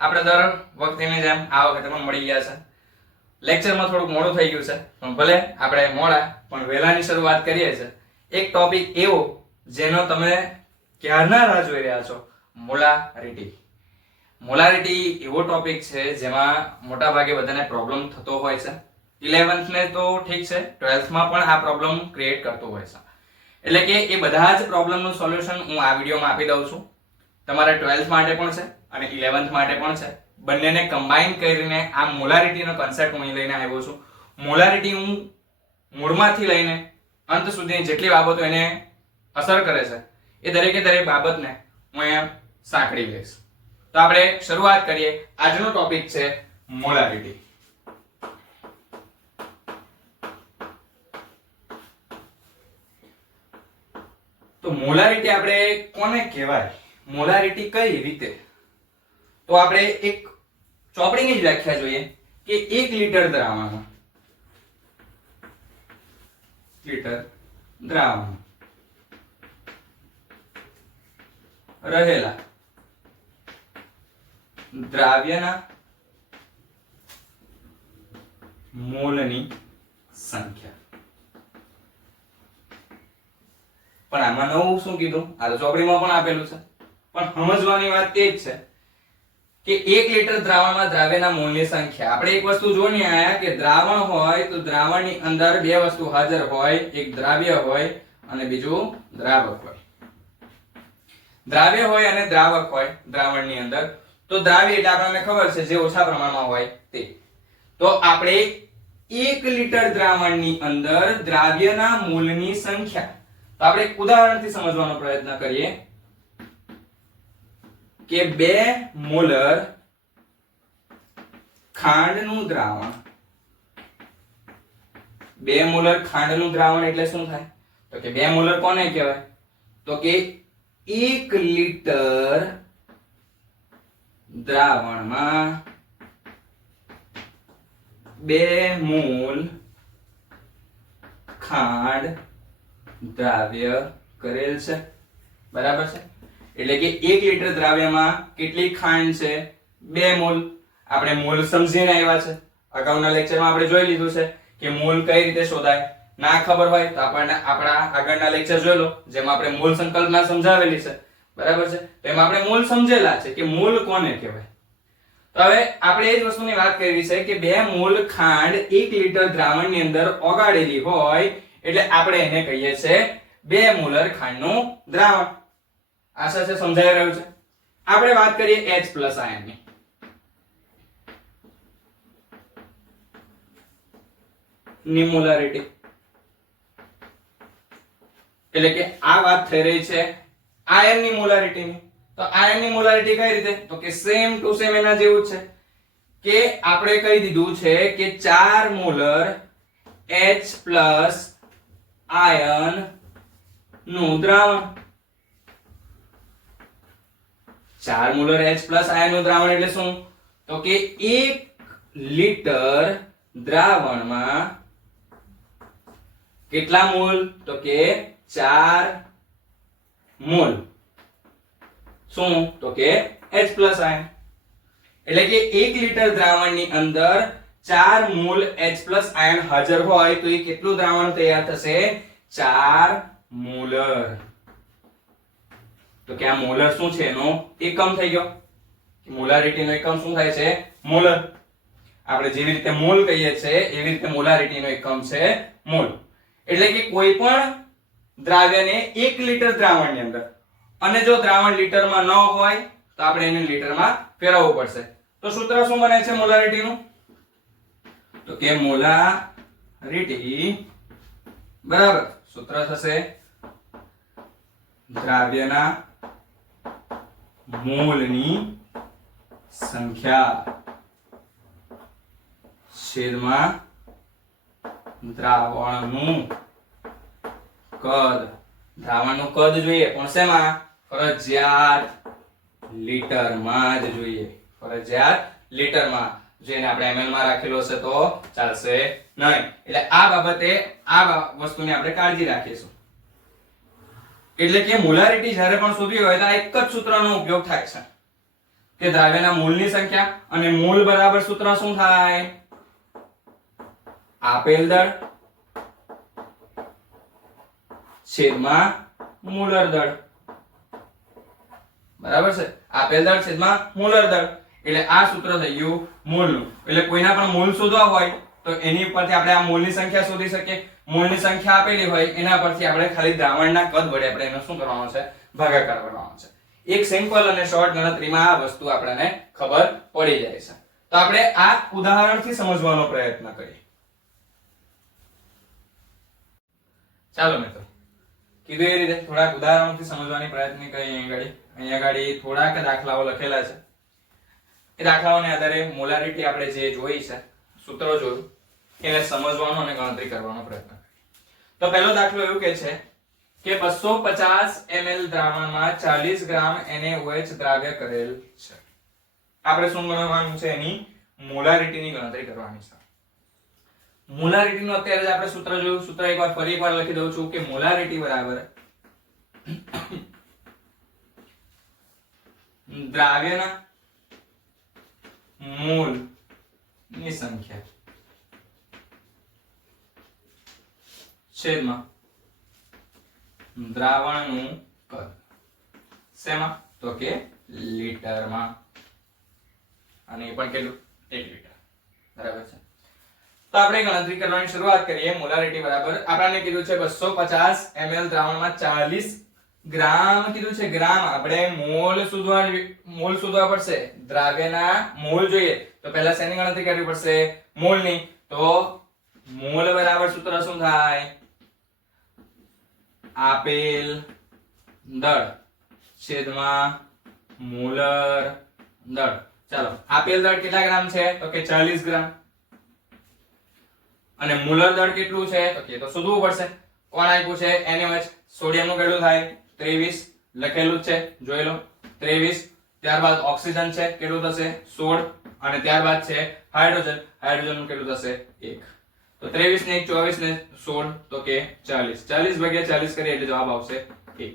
આપણે દર વખતેની જેમ આ વખતે પણ મળી ગયા છે. લેક્ચરમાં થોડુંક મોડું થઈ ગયું છે, પણ ભલે આપણે મોડા પણ વહેલાની શરૂઆત કરીએ છીએ. એક ટોપિક એવો જેનો તમે ક્યારના રાહ જોઈ રહ્યા છો, મોલારિટી. મોલારિટી એવો ટોપિક છે જેમાં મોટા ભાગે બધાને પ્રોબ્લેમ થતો હોય છે. 11th ને તો ઠીક છે, 12th માં પણ આ પ્રોબ્લેમ ક્રિએટ કરતો હોય છે. એટલે કે એ બધા જ પ્રોબ્લેમનું સોલ્યુશન હું આ વિડીયોમાં આપી દઉં છું. તમારા 12th માટે પણ છે અને 11th માટે પણ છે. બંનેને કમ્બાઈન કરીને આ મોલારિટીનો કન્સેપ્ટ હું લઈને આવ્યો છું. મોલારિટી હું મૂળમાંથી લઈને અંત સુધીની જેટલી બાબતો એને અસર કરે છે એ દરેકે દરેક બાબતને હું અહીંયા સાંકળી લઈશ. તો આપણે શરૂઆત કરીએ. આજનો ટોપિક છે મોલારિટી. તો મોલારિટી આપણે કોને કહેવાય, મોલારિટી કઈ રીતે? તો આપણે એક ચોપડીની જ વ્યાખ્યા જોઈએ કે 1 લિટર દ્રાવણમાં રહેલા દ્રાવ્યના મોલની સંખ્યા. પણ આમાં નવું શું કીધું? આ તો ચોપડીમાં પણ આપેલું છે, પણ સમજવાની વાત તે જ છે કે 1 લિટર દ્રાવણમાં દ્રાવ્યના મોલની સંખ્યા. આપણે એક વસ્તુ જોઈને આયા કે દ્રાવણ હોય તો દ્રાવણની અંદર બે વસ્તુ હાજર હોય, એક દ્રાવ્ય હોય અને બીજું દ્રાવક હોય. દ્રાવ્ય હોય અને દ્રાવક હોય દ્રાવણની અંદર. તો દ્રાવ્ય એટલે આપણને ખબર છે જે ઓછા પ્રમાણમાં હોય તે. તો આપણે 1 લિટર દ્રાવણની અંદર દ્રાવ્યના મોલની સંખ્યા. તો આપણે એક ઉદાહરણથી સમજવાનો પ્રયત્ન કરીએ કે 2 મોલર ખાંડનું દ્રાવણ. 2 મોલર ખાંડનું દ્રાવણ એટલે શું થાય? તો કે 2 મોલર કોને કહેવાય? તો કે 1 લિટર દ્રાવણમાં 2 મોલ ખાંડ દ્રાવ્ય કરેલ છે. બરાબર છે? એટલે કે 1 લિટર દ્રાવ્યમાં કેટલી ખાંડ છે? 2 મોલ. આપણે મોલ સમજીને આવ્યા છે. અગાઉના લેક્ચરમાં આપણે જોઈ લીધું છે કે મોલ કઈ રીતે શોધાય. ના ખબર હોય તો આપણને આપણા આગળના લેક્ચર જોઈ લો, જેમાં આપણે મોલ સંકલ્પના સમજાવેલી છે. બરાબર છે? તો એમાં આપણે મોલ સમજેલા છે કે મોલ કોને કહેવાય. તો હવે આપણે એ જ વસ્તુની વાત કરવી છે કે 2 મોલ ખાંડ 1 લિટર દ્રાવણની અંદર ઓગાળેલી હોય એટલે આપણે એને કહીએ છે 2 મોલર ખાંડનું દ્રાવણ. આશા છે સમજાઈ રહ્યું છે. આપણે વાત કરીએ H+ આયનની. મોલારિટી એટલે કે આ વાત થઈ રહી છે આયનની મોલારિટીની. તો આયનની મોલારિટી કઈ રીતે? તો કે સેમ ટુ સેમ એના જેવું છે કે આપણે કહી દીધું છે કે 4 મોલર H+ આયન નું દ્રાવણ. 4 મોલર H+ આયન નું દ્રાવણ એટલે શું? તો કે 1 લિટર દ્રાવણમાં કેટલા મોલ? તો કે 4 મોલ. શું? તો કે H+ આયન. એટલે કે 1 લિટર દ્રાવણની અંદર 4 મોલ H+ આયન હાજર હોય તો એ કેટલું દ્રાવણ તૈયાર થશે? 4 મોલર. તો કે આ મોલર શું છે? એનો એકમ થઈ ગયો. મોલારિટી નો એકમ શું થાય છે? મોલર. આપણે જેવી રીતે મોલ કહીએ છીએ એવી રીતે મોલારિટી નો એકમ છે મોલ. એટલે કે કોઈ પણ દ્રાવ્યને 1 લિટર દ્રાવણની અંદર, અને જો દ્રાવણ લીટરમાં ન હોય તો આપણે એને લીટરમાં ફેરવવું પડશે. તો સૂત્ર શું બને છે મોલારિટીનું? તો કે મોલારિટી બરાબર સૂત્ર થશે દ્રાવ્યના મોલની સંખ્યા છેદમાં દ્રાવણનું કદ. દ્રાવણનું કદ જોઈએ પણ શેમાં? ફરજિયાત લીટરમાં જ જોઈએ. ફરજિયાત લીટરમાં. જેને આપણે ml માં રાખેલો હશે તો ચાલશે નહીં. એટલે આ બાબતે આ વસ્તુની આપણે કાળજી રાખીશું. એટલે કે મોલારિટી જ્યારે પણ શોધવી હોય તો આ એક જ સૂત્રનો ઉપયોગ થાય છે કે દ્રાવ્યના મોલની સંખ્યા, અને મોલ બરાબર સૂત્ર શું થાય? આપેલ દળ છેદમાં મોલર દળ. બરાબર છે? આપેલ દળ છેદમાં મોલર દળ એટલે આ સૂત્ર થઈ ગયું મોલનું. એટલે કોઈના પણ મોલ શોધવા હોય તો એની ઉપરથી આપણે આ મોલની સંખ્યા શોધી શકીએ. મોલની સંખ્યા આપેલી હોય એના પરથી આપણે ખાલી દ્રાવણના કદ વડે આપણે એનો શું કરવાનો છે? ભાગાકાર કરવાનો છે. એક સિમ્પલ અને શોર્ટ ગણતરીમાં આ વસ્તુ આપણને ખબર પડી જાય છે. તો આપણે આ ઉદાહરણથી સમજવાનો પ્રયત્ન કરીએ. ચાલો મિત્રો, કીધું એ રીતે થોડાક ઉદાહરણોથી સમજવાની પ્રયત્ન કરીએ. અહીંયા આગળ થોડાક દાખલાઓ લખેલા છે. એ દાખલાઓને આધારે મોલારિટી આપણે જે જોઈ છે, સૂત્રો જોયું, એને સમજવાનો અને ગણતરી કરવાનો પ્રયત્ન કરીએ. તો પહેલો દાખલો એવું કે છે કે 250 ml દ્રાવણમાં 40 ગ્રામ NaOH દ્રાવ્ય કરેલ છે. આપણે શું ગણવાનું છે? એની મોલારિટીની ગણતરી કરવાની છે. મોલારિટીનું અત્યારે જ આપણે સૂત્ર જોયું. સૂત્ર ફરી એકવાર લખી દઉં છું કે મોલારિટી બરાબર દ્રાવ્યના મોલ ની સંખ્યા છેદમાં દ્રાવણનું કદ. શેમાં? તો કે લીટરમાં. અને એ પણ કેટલું? 1 લીટર. બરાબર છે? તો આપણે ગણતરી કરવાની શરૂઆત કરીએ. મોલારિટી બરાબર આપણને કીધું છે 250 ml દ્રાવણમાં 40 ગ્રામ કીધું છે. ગ્રામ આપણે મોલ શોધવા પડશે. દ્રાવ્યના મોલ જોઈએ તો પહેલા શેની ગણતરી કરવી પડશે? મોલની. તો મોલ બરાબર સૂત્ર શું થાય? આપેલ દળ છેદમાં મોલર દળ. ચાલો, આપેલ દળ કેટલા ગ્રામ છે? તો કે 40 ગ્રામ. અને મોલર દળ કેટલું છે? તો કે તો શોધવું પડશે. કોણ આપ્યું છે? NaOH. સોડિયમનું કેટલું થાય? 23 લખેલું છે, જોઈ લો. 23. ત્યારબાદ ઓક્સિજન છે, કેટલું થશે? 16. અને ત્યારબાદ છે હાઇડ્રોજન. હાઇડ્રોજનનું કેટલું થશે? 1. તો 23 ને 24 ને 16 તો કે 40. 40 ભાગ્યા 40 કરીએ એટલે જવાબ આવશે 1.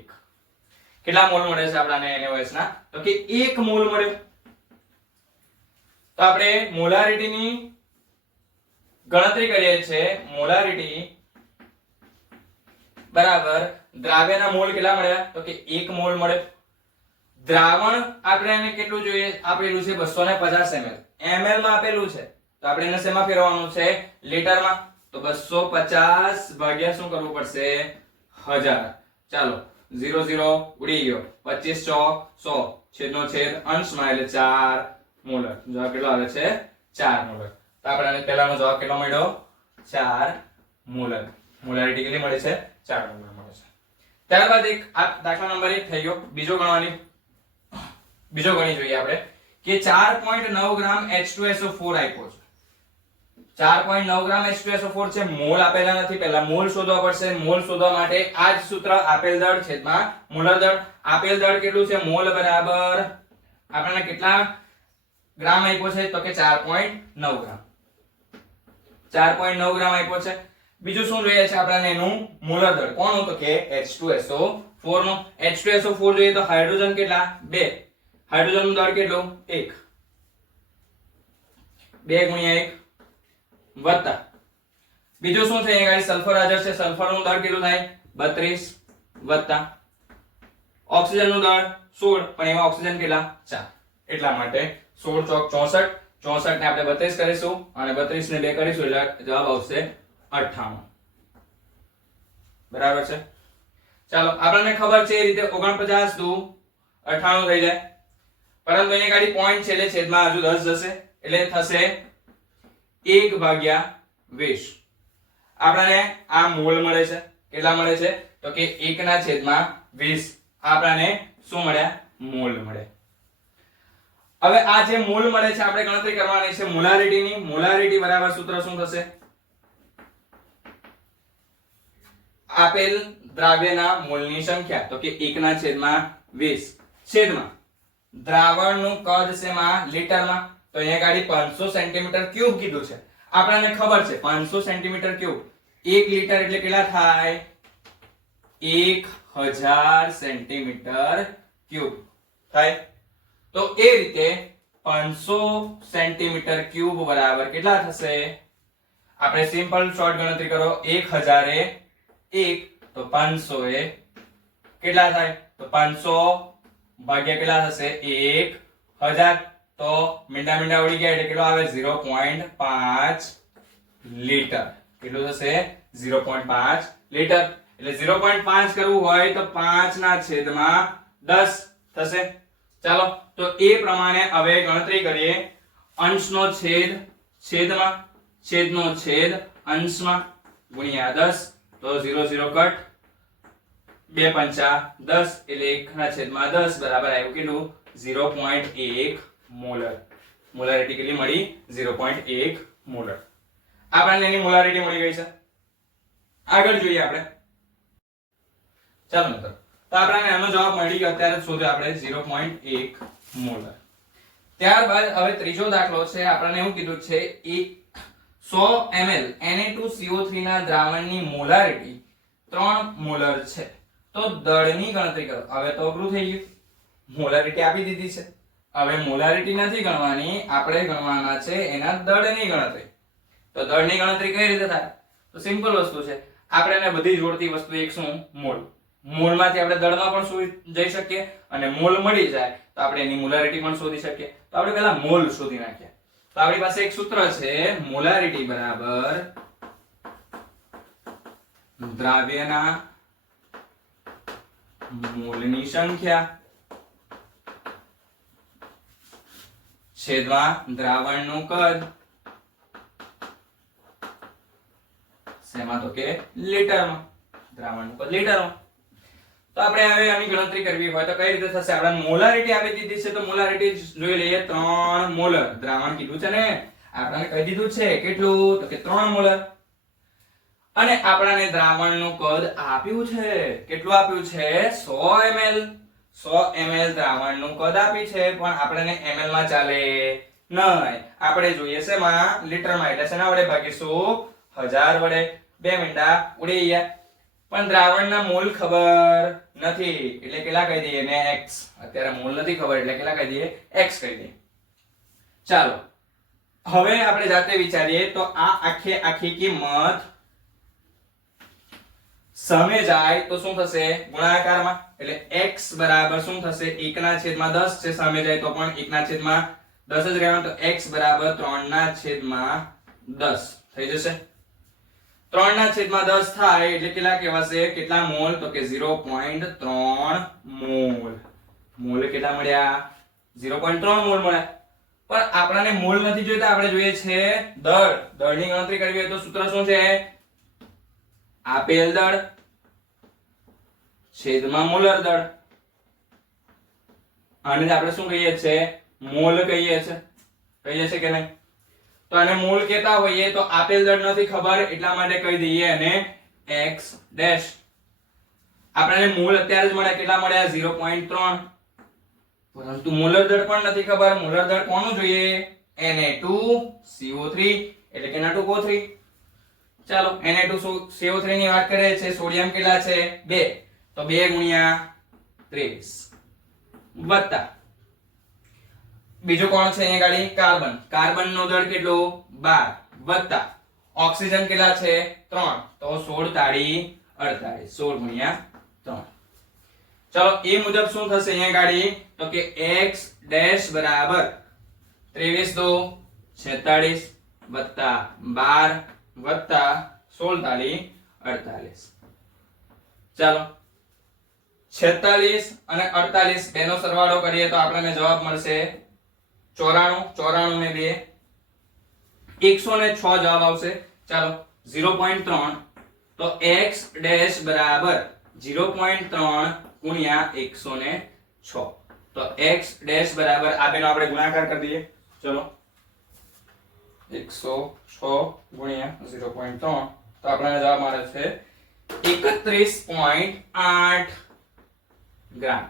કેટલા મોલ મળે છે આપણાને NaOH ના? તો કે 1 મોલ મળ્યો. તો આપણે મોલારિટીની ગણતરી કરીએ છીએ. મોલારિટી બરાબર દ્રાવ્યના મોલ કેટલા મળ્યા? તો કે 1 મોલ મળે. દ્રાવણ આપણે એને કેટલું જોઈએ? આપેલું છે 250 ml. ml માં આપેલું છે તો આપણે એને શેમાં ફેરવવાનું છે? લીટરમાં. તો 250 ભાગ્યા શું કરવું પડશે? 1000. ચાલો, 0 0 ઉડી ગયો. 25 ચોક 100. છેદનો છેદ અંશમાં એટલે 4 મોલર. જવાબ કેટલો આવે છે? 4 મોલર. તો આપણને પહેલાનો જવાબ કેટલો મળ્યો? 4 મોલર. મોલારિટી કેટલી મળે છે? 4 મોલર મળે છે. ત્યારબાદ એક આ દાખલા નંબર 1 થઈ ગયો. બીજો ગણી જોઈએ આપણે કે 4.9 ગ્રામ H2SO4 આપ્યો છે. 4.9 ગ્રામ H2SO4 છે. મોલ આપેલા નથી. પહેલા મોલ શોધવા પડશે. મોલ શોધવા માટે આ જ સૂત્ર આપેલ દળ છેદમાં મોલર દળ. આપેલ દળ કેટલું છે? મોલ બરાબર આપણને કેટલા ગ્રામ આપ્યો છે? તો કે 4.9 ગ્રામ. 4.9 ગ્રામ આપ્યો છે. બીજું શું જોઈએ છે આપણને? એનું મોલર દળ. કોનું? તો કે H2SO4 નું. H2SO4 જોઈએ તો હાઇડ્રોજન કેટલા? 2. હાઇડ્રોજન નું દળ કેટલું? 1. 2 ગુણ્યા 1 વત્તા બીજું શું છે? અહીંયા સલ્ફર હાજર છે. સલ્ફર નું દળ કેટલું થાય? 32 વત્તા ઓક્સિજન નું દળ 16, પણ એમાં ઓક્સિજન કેટલા? 4. એટલા માટે 16 ચોક 64. 64 ને આપણે 32 કરીશું અને 32 ને 2 કરીશું એટલે જવાબ આવશે 98. બરાબર છે? ચાલો, આપણને ખબર છે એ રીતે 49 દુ 98 થઈ જાય. પરંતુ અહીંયા ગાડી પોઈન્ટ છે એટલે છેદમાં હજુ 10 જશે એટલે થશે 1 ભાગ્યા 20. આપણને આ મોલ મળે છે. કેટલા મળે છે? તો કે 1 ના છેદમાં 20. આપણને શું મળ્યા? મોલ મળે. હવે આ જે મોલ મળે છે આપણે ગણતરી કરવાની છે મોલારિટીની. મોલારિટી બરાબર સૂત્ર શું થશે? આપેલ દ્રાવ્યના મોલની સંખ્યા તો કે 1 ના છેદમાં 20 છેદમાં દ્રાવણનું કદ શેમાં? લીટરમાં. તો અહીંયા ગાડી 500 સેન્ટીમીટર ક્યુબ કીધું છે. આપણને ખબર છે 500 સેન્ટીમીટર ક્યુબ 1 લીટર એટલે કેટલા થાય? 1000 સેન્ટીમીટર ક્યુબ થાય. તો એ રીતે 500 સેન્ટીમીટર ક્યુબ બરાબર કેટલા થશે? આપણે સિમ્પલ શોર્ટ ગણતરી કરો. 1000 એ 1 તો 500 એ કેટલા થાય? તો 500 ભાગ્યા કેટલા થશે? 1000. તો મીંડા મીંડા ઉડી ગયા એટલે કેટલો આવે? 0.5 લીટર. કેટલું થશે? 0.5 લીટર. એટલે 0.5 કરવું હોય તો 5 ના છેદમાં 10 થશે. ચાલો તો એ પ્રમાણે હવે ગણતરી કરીએ. અંશનો છેદ છેદમાં, છેદનો છેદ અંશમાં ગુણ્યા 10 તો 0 0 કટ. 2 પંચા 10 એટલે 1 ના છેદમાં 10 બરાબર આવ્યું કેટલું? 0.1 મોલર. મોલારિટી કેટલી મળી? 0.1 મોલર. આપણને એની મોલારિટી મળી ગઈ છે. આગળ જોઈએ આપણે. ચાલો મિત્રો, તો આપણને આનો જવાબ મળી ગયો. અત્યારે શોધ્યો આપણે 0.1 મોલર. ત્યારબાદ હવે ત્રીજો દાખલો છે. આપણને એવું કીધું છે 100 ml Na2CO3 ના દ્રાવણની મોલારિટી 3 મોલર છે. તો દળની ગણતરી કરો. હવે તો અઘરું થઈ ગયું. મોલારિટી આપી દીધી છે. હવે મોલારિટી નથી ગણવાની, આપણે ગણવાના છે એના દળની ગણતરી. તો દળની ગણતરી કઈ રીતે થાય? તો સિમ્પલ વસ્તુ છે. આપણે એને બધી જોડતી વસ્તુ એક શું? મોલ. મોલમાંથી આપણે દળમાં પણ જઈ શકીએ અને મોલ મળી જાય તો આપણે એની મોલારિટી પણ શોધી શકીએ. તો આપણે પહેલા મોલ શોધી નાખીએ. તો આપણી પાસે એક સૂત્ર છે, મોલારિટી બરાબર દ્રાવ્યના મોલની સંખ્યા છેદમાં દ્રાવણનું કદ શેમાં? તો કે લીટરમાં. દ્રાવણનું કદ લીટરમાં. તો આપણે હવે આની ગણતરી કરવી હોય તો કઈ રીતે થશે? આપણે મોલારિટી આપી દીધી છે તો મોલારિટી જોઈ લઈએ. 3 મોલર દ્રાવણ કીધું છે ને, આપણને કહી દીધું છે કેટલું? તો કે 3 મોલર. અને આપણને દ્રાવણનું કદ આપ્યું છે. કેટલું આપ્યું છે? 100 ml. 100 ml દ્રાવણનું કદ આપી છે, પણ આપણને ml માં ચાલે નહીં. આપણે જોઈએ છે માં લીટરમાં. એટલે શેના વડે ભાગીશું? 1000 વડે. 2 મિનિટા ઉડી ગયા. પણ દ્રાવણના મોલ ખબર નથી એટલે કેટલા કહી દઈએ ને? x. અત્યારે મોલ નથી ખબર એટલે કેટલા કહી દઈએ? x કહી દઈએ. ચાલો હવે આપણે જાતે વિચારીએ તો આ આખી કિંમત સામે જાય તો શું થશે? ગુણાકારમાં. એટલે x બરાબર શું થશે? 1 ના છેદમાં 10 છે. સામે જાય તો પણ 1 ના છેદમાં 10 જ રહેવાનું. તો x બરાબર 3 ના છેદમાં 10 થઈ જશે. 3 ના છેદમાં 10 થાય એટલે કેટલા કહેવાશે? કેટલા મોલ? તો કે 0.3 મોલ. મોલ કેટલા મળ્યા? 0.3 મોલ મળ્યા. પણ આપણને મોલ નથી જોઈતા, આપણે જોઈએ છે દળ. દળની ગણતરી કરવી હોય તો સૂત્ર શું છે? આપેલ દળ છેદમાં મોલર દળ. આને આપણે શું કહીએ છીએ? મોલ કહીએ છીએ. કહીએ છીએ કે નહીં? તો આને મોલ કહેતા હોઈએ તો આપેલ દળ નથી ખબર એટલા માટે કહી દઈએ અને x ડેશ. આપણને મોલ અત્યારે જ મળ્યા. કેટલા મળ્યા? 0.3. પરંતુ મોલર દળ પણ નથી ખબર. મોલર દળ કોનું જોઈએ? Na2CO3 એટલે કે Na2CO3. ચાલો Na2CO3 ની વાત કરીએ છે. સોડિયમ કેટલા છે? 2. તો 2 ગુણ્યા 23 વત્તા બીજો કોણ છે અહીંયા ગાડી? કાર્બન. કાર્બન નો દળ કેટલો? 12 વત્તા ઓક્સિજન કેટલા છે? 3. તો 16 તાળી 48. 16 ગુણ્યા 3. ચલો એ મુજબ શું થશે અહીંયા ગાડી? તો કે x ડેશ બરાબર 23 2 46 વત્તા 12 વત્તા 16 તાળી 48. ચાલો 46 અને 48 બેનો સરવાળો કરીએ તો આપણને જવાબ મળશે 94. 94 ને 2 106 જવાબ આવશે. ચાલો 0.3 તો x ડેશ બરાબર 0.3 ગુણ્યા 106. તો x ડેશ બરાબર આ બેનો આપણે ગુણાકાર કરી દઈએ. ચલો 106 ગુણ્યા 0.3 તો આપણને જવાબ મળે છે 31.8 ગ્રામ.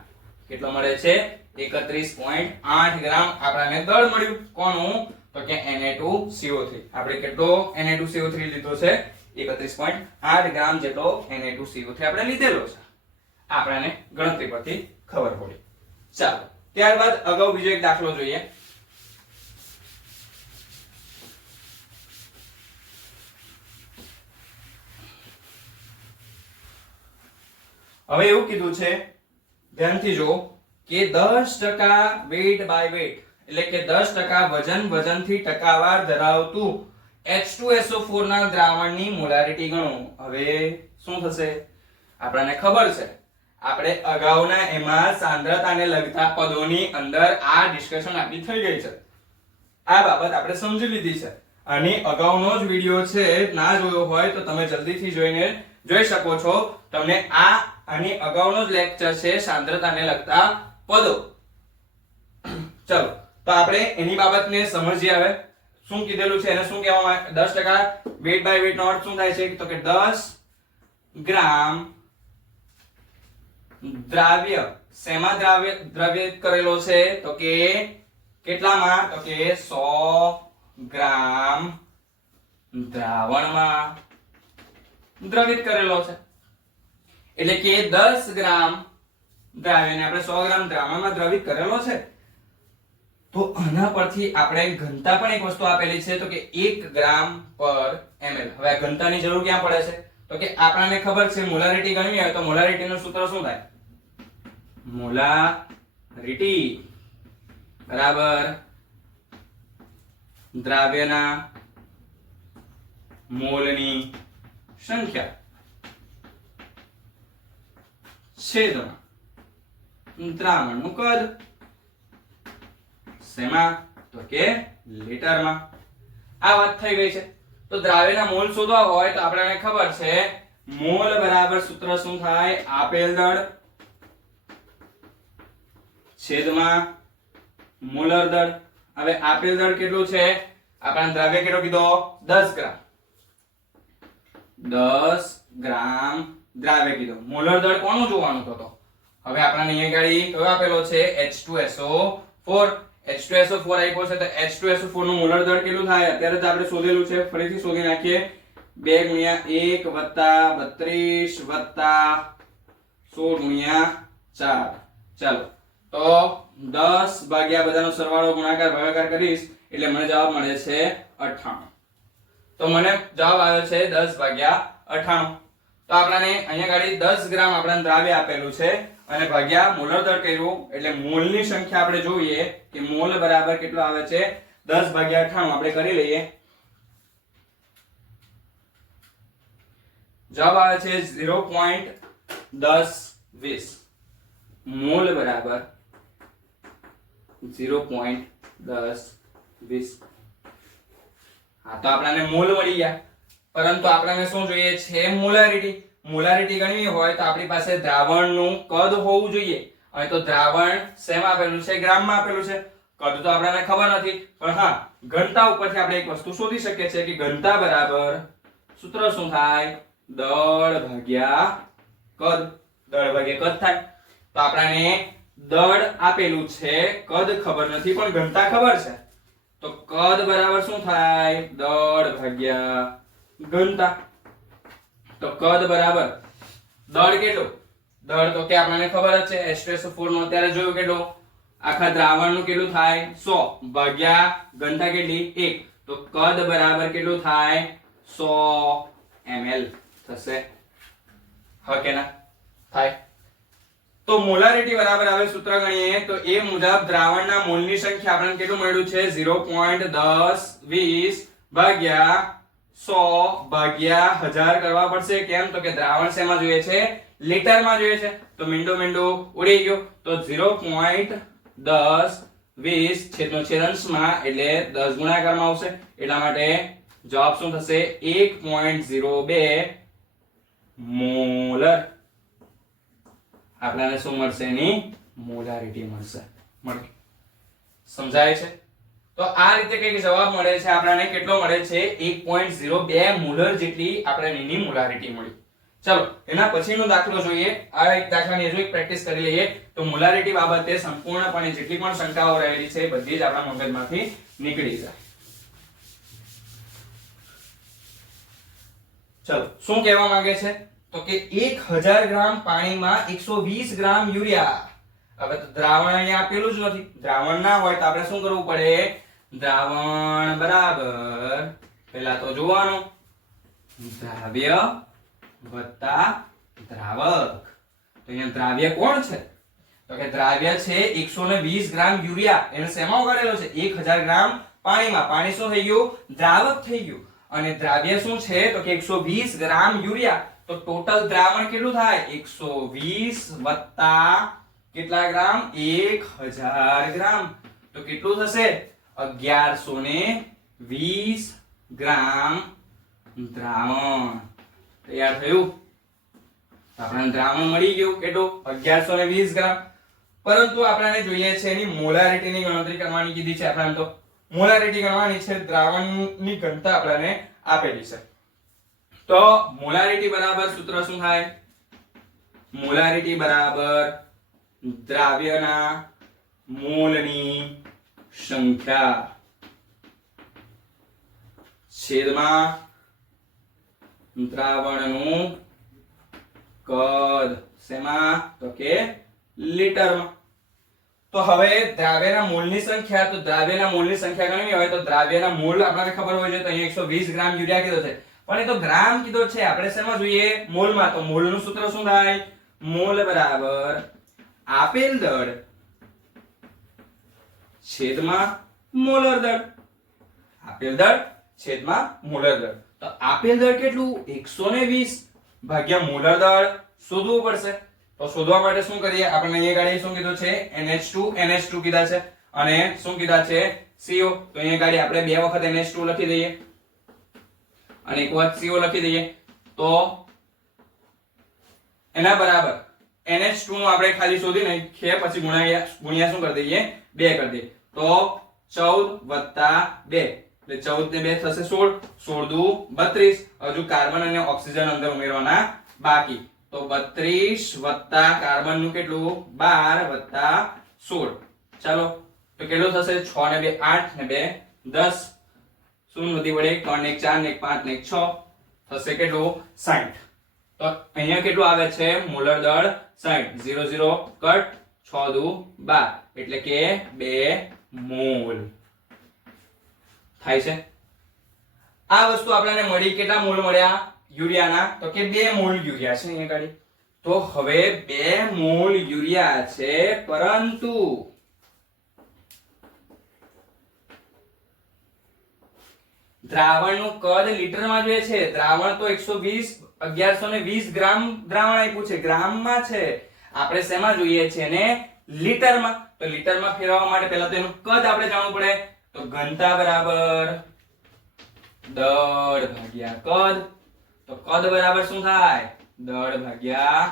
કેટલો મળે છે? 31.8 ગ્રામ આપણને દળ મળ્યું. કોનું? તો કે Na2CO3. આપણે કેટલો Na2CO3 લીધો છે? 31.8 ગ્રામ જેટલો Na2CO3 આપણે લીધેલો છે. આપણને ગણતરી પરથી ખબર પડી. ચાલો ત્યારબાદ અગાઉ બીજો એક દાખલો જોઈએ. હવે એવું કીધું છે, ધ્યાનથી જો, કે 10% weight by weight એટલે કે 10% વજનથી ટકાવાર ધરાવતું H2SO4 ના દ્રાવણની મોલારિટી ગણો. હવે શું થશે? આપણને ખબર છે, આપણે અગાઉના એમાં સાંદ્રતાને લગતા પદોની અંદર આ ડિસ્કશન આપી થઈ ગઈ છે. આ બાબત આપણે સમજી લીધી છે. આની અગાઉનો જ વિડિયો છે, ના જોયો હોય તો તમે જલ્દીથી જોઈ શકો છો. તમને આની અગાઉનો જ લેક્ચર છે સાંદ્રતાને લગતા પદો. ચલો તો આપણે એની બાબતને સમજીએ. હવે શું કીધેલું છે, એને શું કહેવામાં આવે? 10% weight by weight નો અર્થ શું થાય છે? તો કે 10 ગ્રામ દ્રાવ્ય શેમાં દ્રવ્યિત કરેલો છે? તો કે કેટલામાં? તો કે 100 ગ્રામ દ્રાવણમાં દ્રવિત કરેલો છે. એટલે કે 10 ગ્રામ દ્રાવ્યને આપણે 100 ગ્રામ દ્રાવણમાં દ્રવિત કરેલો છે. તો આના પરથી આપણે ઘનતા પણ એક વસ્તુ આપેલી છે, તો કે 1 ગ્રામ પર ml. હવે આ ઘનતાની જરૂર ક્યાં પડે છે? તો કે આપણને ખબર છે મોલારિટી ગણવી હોય તો મોલારિટીનું સૂત્ર શું થાય? મોલારિટી બરાબર દ્રાવ્યના મોલની સંખ્યા છેદમાં દ્રાવણનું કદ. શેમાં? તો કે લીટરમાં. આ વાત થઈ ગઈ છે. તો દ્રાવ્યના મોલ શોધવા હોય તો આપણને ખબર છે મોલ બરાબર સૂત્ર શું થાય? આપેલ દળ છેદમાં મોલર દળ. હવે આપેલ દળ કેટલું છે? આપણા દ્રાવ્ય કેટલો કીધો? 10 ગ્રામ. 10 ગ્રામ દ્રાવ્ય કીધો. મોલર દળ કોનું જોવાનું તો? હવે આપણને અહીંયા ગાડી કયો આપેલો છે? H2SO4. H2SO4 આપ્યો છે તો H2SO4 નું મોલર દળ કેટલું થાય? અત્યારે જ આપણે શોધેલું છે, ફરીથી શોધી નાખીએ. 2 * 1 + 32 + 16 * 4. ચાલો તો 10 ભાગ્યા બધાનો સરવાળો ગુણાકાર ભાગાકાર કરીશ એટલે મને જવાબ મળે છે 98. તો મને જવાબ આવ્યો છે 10/98. તો આપણને અહીંયા ગાડી 10 ગ્રામ આપણને દ્રાવ્ય આપેલું છે અને ભાગ્યા મોલર દળ કર્યું એટલે મોલની સંખ્યા આપણે જોઈએ કે મોલ બરાબર કેટલો આવે છે? 10/98. આપણે કરી લઈએ. જવાબ આવે છે 0.1020. મોલ બરાબર 0.1020. હા તો આપણને મોલ મળી ગયા, પરંતુ આપણને શું જોઈએ છે? મોલારિટી. મોલારિટી ગણવી હોય તો આપણી પાસે દ્રાવણનું કદ હોવું જોઈએ. અને તો દ્રાવણ શેમાં આપેલું છે? ગ્રામમાં આપેલું છે. કદ તો આપણને ખબર નથી, પણ હા ઘનતા ઉપરથી આપણે એક વસ્તુ શોધી શકીએ છીએ કે ઘનતા બરાબર સૂત્ર શું થાય? દળ ભાગ્યા કદ. દળ ભાગ્યા કદ થાય. તો આપણને દળ આપેલું છે, કદ ખબર નથી પણ ઘનતા ખબર છે. તો કદ બરાબર શું થાય? દળ ભાગ્યા ઘનતા. તો કદ બરાબર દળ કેટલું? દળ તો કે આપણને ખબર જ છે H2SO4 નું અત્યારે જોયું કેટલું? આખા દ્રાવણનું કેટલું થાય? 100 ભાગ્યા ઘનતા કેટલી? 1. તો કદ બરાબર કેટલું થાય? 100 ml થશે. હા કે ના? થાય. તો મોલારિટી બરાબર હવે સૂત્ર ગણીએ તો એ મુજબ દ્રાવણના મોલની સંખ્યા આપણને કેટલું મળ્યું છે? 0.1020 ભાગ્યા 100 ભાગ્યા 1000 કરવા પડશે. કેમ? તો કે દ્રાવણ શેમાં જોઈએ છે? લીટરમાં જોઈએ છે. તો મીંડો ઉડી ગયો. તો 0.1020 છેદનો છેદ અંશમાં એટલે 10 ગુણાકારમાં આવશે. એટલા માટે જવાબ શું થશે? 1.02 મોલર. આપણને શું મળશે? એની મોલારિટી મળશે. સમજાય છે? તો આ રીતે કઈક જવાબ મળે છે આપણને. કેટલો મળે છે? 1.02 મોલર જેટલી આપણને એની મોલારિટી મળી. ચલો એના પછીનો દાખલો જોઈએ. આ એક દાખલાની હજુ એક પ્રેક્ટિસ કરી લઈએ તો મોલારિટી બાબતે સંપૂર્ણપણે જેટલી પણ શંકાઓ રહેલી છે બધી જ આપણા મગજમાંથી નીકળી જાય. ચલો શું કહેવા માંગે છે? તો કે 1000 ગ્રામ પાણીમાં 120 ગ્રામ યુરિયા હવે તો દ્રાવણ અહીંયા આપેલું જ નથી, દ્રાવણ ના હોય તો આપણે શું કરવું પડે, દ્રાવણ બરાબર પહેલા તો જોવાનું દ્રાવ્ય વત્તા દ્રાવક. તો અહીંયા દ્રાવ્ય કોણ છે, તો કે દ્રાવ્ય છે 120 ગ્રામ યુરિયા. એને શેમાં ઓગાળેલો છે, 1000 ગ્રામ પાણીમાં. પાણી શું થઈ ગયું, દ્રાવક થઈ ગયું. અને દ્રાવ્ય શું છે, તો કે 120 ગ્રામ યુરિયા. તો ટોટલ દ્રાવણ કેટલું થાય, 120 વત્તા કેટલા ગ્રામ, 1000 ગ્રામ. તો કેટલું થશે, 1120 ગ્રામ દ્રાવણ તૈયાર થયું. આપણને દ્રાવણ મળી ગયું કેટલું, 1120 ગ્રામ. પરંતુ આપણને જોઈએ છે એની મોલારિટી ની ગણતરી કરવાની કીધી છે. આપણને તો મોલારિટી ગણવાની છે, દ્રાવણની ઘનતા આપણને આપેલી છે. તો મોલારિટી બરાબર સૂત્ર શું થાય, મોલારિટી બરાબર દ્રાવ્યના મોલની સંખ્યા છેદમાં દ્રાવણનું કદ. શેમાં, તો કે લીટરમાં. તો હવે દ્રાવ્યના મોલની સંખ્યા, તો દ્રાવ્યના મોલની સંખ્યા ગણવી હોય તો દ્રાવ્યના મોલ આપણને ખબર હોય છે. તો અહીં 120 ગ્રામ યુરિયા કીધો છે, પણ એ તો ગ્રામ કીધો છે. આપણે શેમાં જોઈએ, મોલમાં. તો મોલનું સૂત્ર શું થાય, મોલ બરાબર આપેલ દળ છેદમાં મોલર દળ. આપેલ દળ છેદમાં મોલર દળ. તો આપેલ દળ કેટલું, 120 ભાગ્યા મોલર દળ શોધવું પડશે. તો શોધવા માટે શું કરીએ, આપણે અહીંયા ગાડી શું કીધું છે, NH2 કીધા છે, અને શું કીધા છે, CO. તો અહીંયા ગાડી આપણે બે વખત NH2 લખી દઈએ અને એક વખત CO લખી દઈએ. તો એના બરાબર NH2 નું આપણે ખાલી શોધી નાખીએ, પછી ગુણ્યા શું કરી દઈએ, 2 કરી દઈએ. તો 14 + 2 એટલે 14 ને 2 થશે 16, 16 દુ 32. હજુ કાર્બન અને ઓક્સિજન અંદર ઉમેરવાના બાકી. તો 32 વત્તા કાર્બન નું કેટલું, 12 + 16. ચાલો તો કેટલું થશે, 6 ને 2 8 ને 2 10. શું વધી વડે 3 ને 4 ને 5 ને 6 થશે કેટલું, 60. તો અહીંયા કેટલું આવે છે, મોલર દળ 60. 0 0 કટ, 6 દુ 12 એટલે કે 2 મોલ થાય છે. આ વસ્તુ આપણને મળી, કેટલા મોલ મળ્યા યુરિયાના, તો કે 2 મોલ યુરિયા છે અહીંયા ગાડી. તો હવે 2 મોલ યુરિયા છે, પરંતુ દ્રાવણનું કદ લીટરમાં જોઈએ છે. દ્રાવણ તો 1120 ગ્રામ દ્રાવણ આપ્યું છે, ગ્રામમાં છે. આપણે શેમાં જોઈએ છે, એને લીટરમાં. તો લીટરમાં ફેરવવા માટે પહેલા તો એનું કદ આપણે જાણવું પડે. તો ઘનતા બરાબર દળ ભાગ્યા કદ. તો કદ બરાબર શું થાય, દળ ભાગ્યા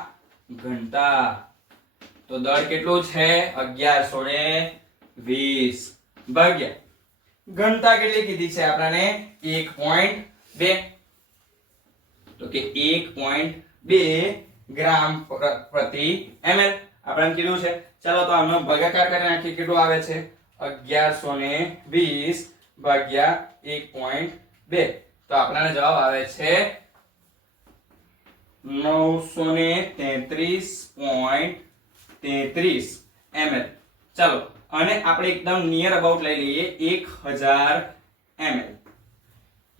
ઘનતા. તો દળ કેટલું છે, 1120 ભાગ્યા ઘનતા કેટલી કીધી છે આપણને, 1.2. તો કે 1.2 ગ્રામ પ્રતિ ml આપણને કીધું છે. ચાલો તો આનો ભાગાકાર કરી નાખીએ, કેટલું આવે છે, 1120 ભાગ્યા 1.2. તો આપણને જવાબ આવે છે 933.33 ml. ચાલો અને આપણે એકદમ નિયર અબાઉટ લઈ લઈએ 1000 ml.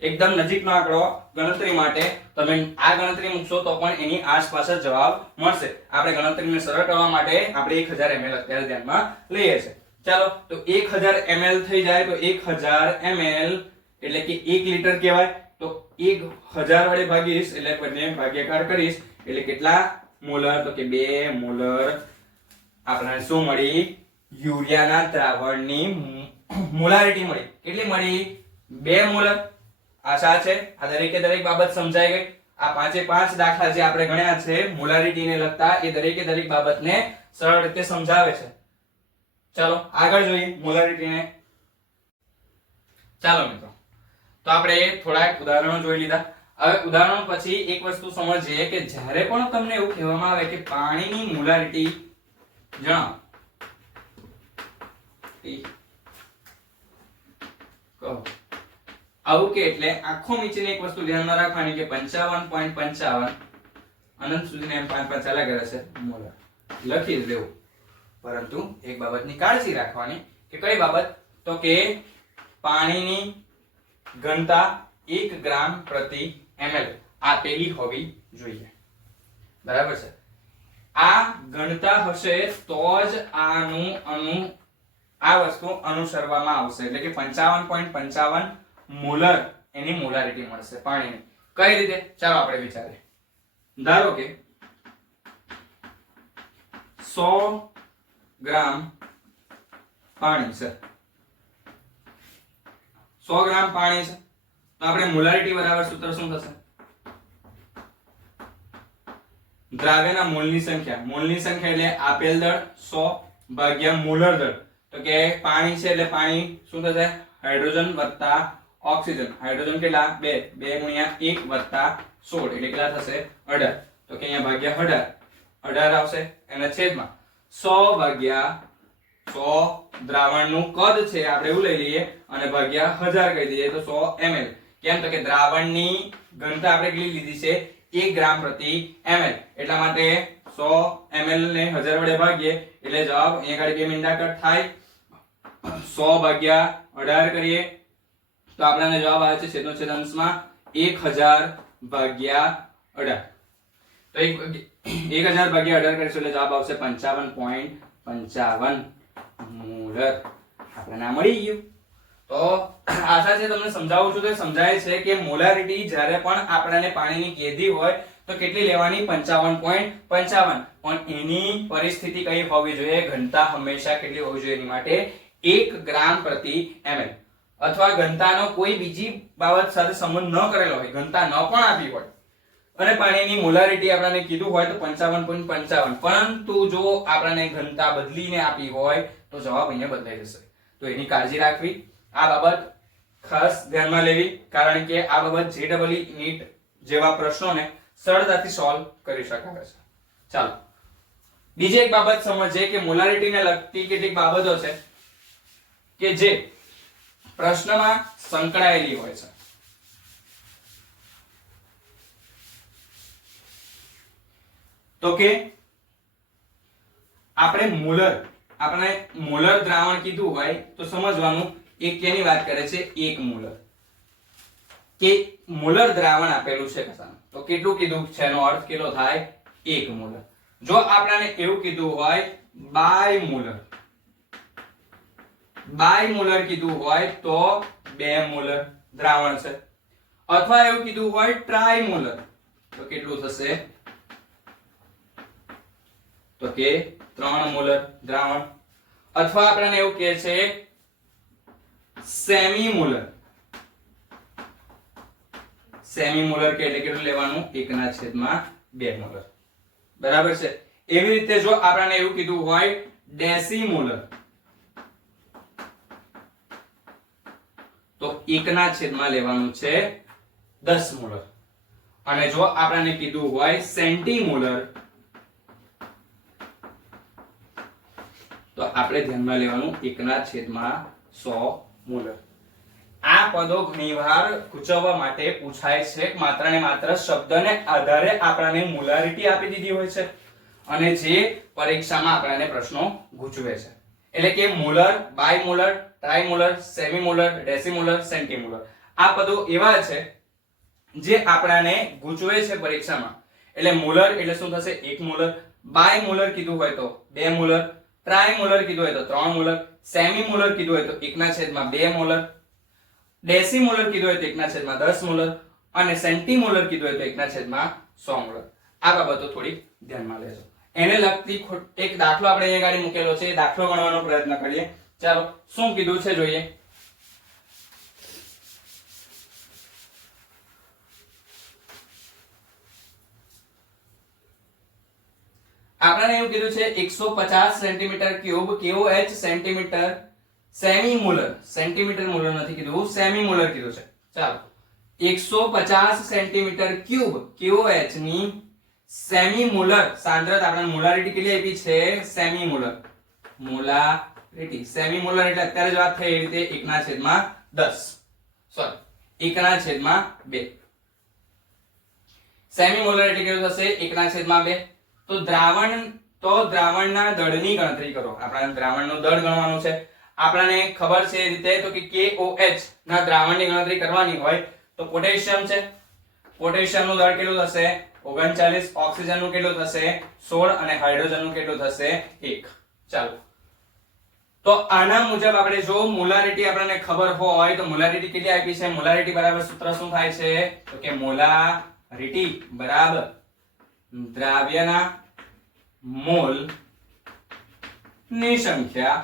એકદમ નજીકનો આંકડો ગણતરી માટે તમે આ ગણતરી મૂકશો તો પણ એની આસપાસ જ જવાબ મળશે. આપણે ગણતરીને સરળ કરવા માટે આપણે 1000 ml અત્યારે ધ્યાનમાં લઈએ છે. ચાલો તો 1000 ml થઈ જાય તો 1000 ml એટલે કે 1 લિટર કહેવાય. તો 1000 વડે ભાગીશ એટલે બંને ભાગાકાર કરીશ એટલે કેટલા મોલર, તો કે 2 મોલર આપણને શું મળી, યુરિયાના દ્રાવણની મોલારિટી મળી. કેટલી મળી, 2 મોલર. આશા છે આ દરેકે દરેક બાબત સમજાઈ ગઈ. આ 5 દાખલા જે આપણે ગણ્યા છે મોલારિટીને લગતા, એ દરેકે દરેક બાબતને સરળ રીતે સમજાવે છે. ચાલો આગળ જોઈએ મોલારિટીને. ચાલો મિત્રો, તો આપણે થોડાક ઉદાહરણો જોઈ લીધા. હવે ઉદાહરણો પછી એક વસ્તુ સમજીએ કે જ્યારે પણ તમને એવું કહેવામાં આવે કે પાણીની મોલારિટી જણાવો, કહો આવું કે એટલે આખો નીચેની એક વસ્તુ ધ્યાનમાં રાખવાની કે 55.55 અનંત સુધીને એમ 5 5 ચાલ્યા કરે છે મોલર લખી જ દેવું. પરંતુ એક બાબતની કાળજી રાખવાની કે કઈ બાબત, તો કે પાણીની ઘનતા 1 ગ્રામ પ્રતિ ml આપેલી હોવી જોઈએ. બરાબર છે. આ ઘનતા હશે તો જ આ વસ્તુ અનુસરવામાં આવશે, એટલે કે 55.55 મોલર એની મોલારિટી મળશે પાણીની. કઈ રીતે? ચાલો આપણે વિચારીએ. ધારો કે 100 ગ્રામ પાણી છે, 100 ગ્રામ પાણી છે, તો આપણે મોલારિટી બરાબર સૂત્ર શું થશે? દ્રાવ્યના મોલની સંખ્યા એટલે આપેલ દળ 100 ભાગ્યા મોલર દળ. તો કે પાણી છે એટલે પાણી શું થશે? હાઇડ્રોજન વત્તા ઓક્સિજન. હાઇડ્રોજન કેટલા? 2 ગુણ્યા 1 વત્તા 16 એટલે કેટલા થશે? 18. તો કે અહીંયા ભાગ્યા 18 આવશે, એના છેદમાં 100 ભાગ્યા 100 દ્રાવણનું કદ છે આપણે એવું લઈ લઈએ અને ભાગ્યા 1000 કહી દઈએ તો 100 ml. કેમ? તો કે દ્રાવણની ઘનતા આપણે કેટલી લીધી છે? 1 ગ્રામ પ્રતિ ml. એટલા માટે 100 ml ને 1000 વડે ભાગીએ એટલે જવાબ અહીંયા કાઢી બે મીંડા કટ થાય. 100 ભાગ્યા 18 કરીએ તો આપણને જવાબ આવે છે છેદનો છેદ અંશમાં 1000 ભાગ્યા 18. તો 1000 ભાગ્યા 18 કરીશું એટલે જવાબ આવશે 55.55 મોલર. આપણને મળી ગયું. તો આશા છે તમને સમજાવું છું તો સમજાય છે કે મોલારિટી જ્યારે પણ આપણને પાણીની કીધી હોય તો કેટલી લેવાની? 55.55. પણ એની પરિસ્થિતિ કઈ હોવી જોઈએ? ઘનતા હંમેશા કેટલી હોવી જોઈએ એની માટે? 1 ગ્રામ પ્રતિ ml. અથવા ઘનતાનો કોઈ બીજી બાબત સાથે સંબંધ ન કરેલો હોય, ઘનતા ન પણ આપી હોય અને પાણીની મોલારિટી આપણને કીધું હોય તો 55.55, પરંતુ જો આપણને ઘનતા બદલીને આપી હોય તો જવાબ અહીંયા બદલાઈ જશે. તો એની કાળજી રાખવી, આ બાબત ખાસ ધ્યાનમાં લેવી, કારણ કે આ બાબત JEE નીટ જેવા પ્રશ્નોને સરળતાથી સોલ્વ કરી શકાય છે. ચાલો બીજી એક બાબત સમજીએ કે મોલારિટીને લગતી કેટલીક બાબતો છે કે જે પ્રશ્નમાં સંકળાયેલી હોય છે. તો કે આપણે મોલર દ્રાવણ કીધું હોય તો સમજવાનું એ કેની વાત કરે છે? 1 મોલર. કે મોલર દ્રાવણ આપેલું છે કશાનું, તો કેટલું કીધું છે એનો અર્થ કેટલો થાય? 1 મોલર. જો આપણને એવું કીધું હોય બાયમોલર કીધું હોય તો 2 મોલર દ્રાવણ છે, અથવા એવું કીધું હોય ટ્રાયમોલર તો કેટલું થશે? તો કે 3 મોલર દ્રાવણ. અથવા આપણને એવું કહે છે સેમી મોલર કે એટલે કેટલું લેવાનું? 1/2 મોલર. બરાબર છે. એવી રીતે જો આપણને એવું કીધું હોય ડેસીમોલર તો 1/10 લેવાનું છે 10 મોલર. અને જો આપણને કીધું હોય સેન્ટીમોલર તો આપણે ધ્યાનમાં લેવાનું 1/100 મોલર. આ પદો ઘણીવાર ગૂંચવવા માટે પૂછાય છે. માત્ર ને માત્ર શબ્દને આધારે આપણને મોલારિટી આપી દીધી હોય છે અને જે પરીક્ષામાં આપણને પ્રશ્નો ગૂંચવે છે. એટલે કે મોલર, બાયમોલર, ટ્રાયમોલર, સેમીમોલર, ડેસીમોલર, સેન્ટીમોલર આ પદો એવા છે જે આપણને ગૂંચવે છે પરીક્ષામાં. એટલે મોલર એટલે શું થશે? 1 મોલર. બાયમોલર કીધું હોય તો 2 મોલર. ટ્રાયમોલર કીધું હોય તો 3 મોલર. સેમીમોલર કીધું હોય તો 1/2 મોલર. ડેસીમોલર કીધું હોય તો 1/10 મોલર અને સેન્ટીમોલર કીધું હોય તો 1/100 મોલર. આ બાબતો થોડી ધ્યાનમાં લેજો. એને લગતી એક દાખલો આપણે અહીંયા ગાડી મૂકેલો છે, એ દાખલો ગણવાનો પ્રયત્ન કરીએ. ચાલો શું કીધું છે જોઈએ. આપણને એવું કીધું છે 150 centimetre cube KOH centimetre semimolar, centimetre molar નથી કીધું, સેમીમોલર કીધું છે. ચાલો 150 સેન્ટીમીટર ક્યુબ KOH ની સેમીમોલર સાંદ્રતા, આપણે મોલારિટી કેટલી આપી છે? સેમીમોલર. મોલારિટી સેમીમોલર એટલે અત્યારે જ વાત થઈ એ રીતે 1/10 સોરી 1/2. સેમીમોલર એટલે કેટલું થશે? 1/2. તો દ્રાવણ, તો તો દ્રાવણના દળની ગણતરી કરો. આપણા દ્રાવણનો દળ ગણવાનો છે. આપણને ખબર છે એ રીતે તો કે KOH ના દ્રાવણની ગણતરી કરવાની હોય તો પોટેશિયમ છે, પોટેશિયમનું દળ કેટલું થશે 39, ઓક્સિજનનું કેટલું થશે 16 અને હાઇડ્રોજનનું કેટલું થશે 1. ચાલો તો આના મુજબ આપણે જો મોલારિટી આપણને ખબર હોય તો મોલારિટી કેટલી આપી છે, મોલારિટી બરાબર સૂત્ર શું થાય છે તો કે મોલારિટી બરાબર દ્રાવ્યના મોલ ની સંખ્યા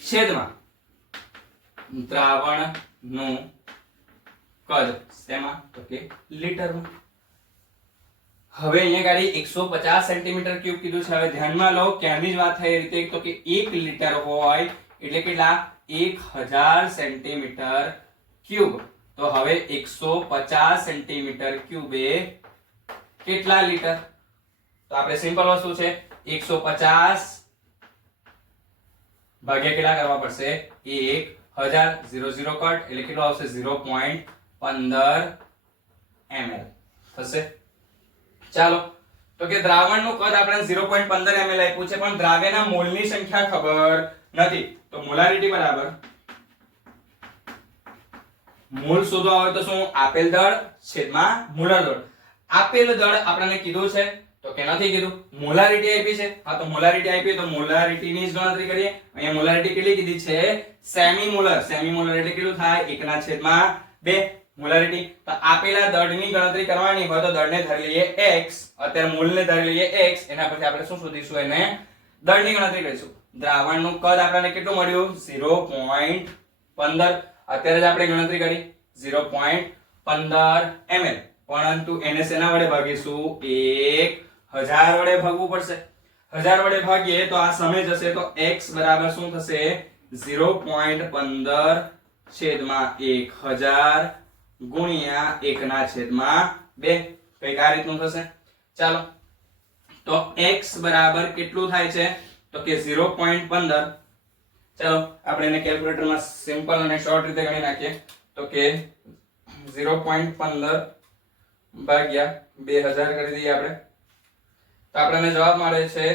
છેદમાં દ્રાવણનું કદ શેમાં તો કે લીટરમાં. હવે અહીંયા ગાડી 150 સેન્ટીમીટર ક્યુબ કીધું છે. હવે ધ્યાનમાં લો ક્યાંની જ વાત થઈ રીતે તો કે 1 લીટર હોય એટલે કેટલા 1000 સેન્ટીમીટર ક્યુબ. તો હવે 150 સેન્ટીમીટર ક્યુબે કેટલા લીટર? તો આપણે સિમ્પલ વસ્તુ છે 150 ભાગ્યા કેટલા કરવા પડશે 1000 00 કટ એટલે કેટલો આવશે 0.15 ml થશે. ચાલો તો કે દ્રાવણનું કદ આપણે 0.15 ml આપ્યું છે પણ દ્રાવ્યના મોલની સંખ્યા ખબર નથી. તો મોલારિટી બરાબર મોલ શોધવા હોય તો શું આપેલ દળ છેદમાં મોલર દળ. આપેલ દળ આપણને કીધું છે તો કે નથી કીધું. મોલારિટી આપી છે, હા તો મોલારિટી આપી તો મોલારિટીની જ ગણતરી કરીએ. અહીંયા મોલારિટી કેટલી કીધી છે સેમી મોલર. સેમી મોલર એટલે કેટલું થાય 1/2 મોલારિટી. તો આપેલા દળની ગણતરી કરવાની હોય તો દળને ધરી લઈએ x, અત્યારે મોલને ધરી લઈએ x, એના પછી આપણે શું શોધીશું એને દળની ગણતરી કરીશું. દ્રાવણનું કદ આપણને કેટલું મળ્યું 0.15. અત્યારે જ આપણે ગણતરી કરી 0.15 ml, પરંતુ એને શેના વડે ભાગીશું 1000 વડે ભાગવું પડશે. 1000 વડે ભાગીએ તો આ સમે જશે તો x બરાબર શું થશે 0.15 છેદમાં 1000 ગુણ્યા 1/2. કઈક આ રીતનું થશે. ચાલો તો x બરાબર કેટલું થાય છે તો કે 0.15. ચાલો આપણે એને કેલ્ક્યુલેટરમાં સિમ્પલ અને શોર્ટ રીતે ગણી નાખીએ તો કે 0.15 ભાગ્યા 2000 કરી દઈએ આપણે તો આપણને જવાબ મળે છે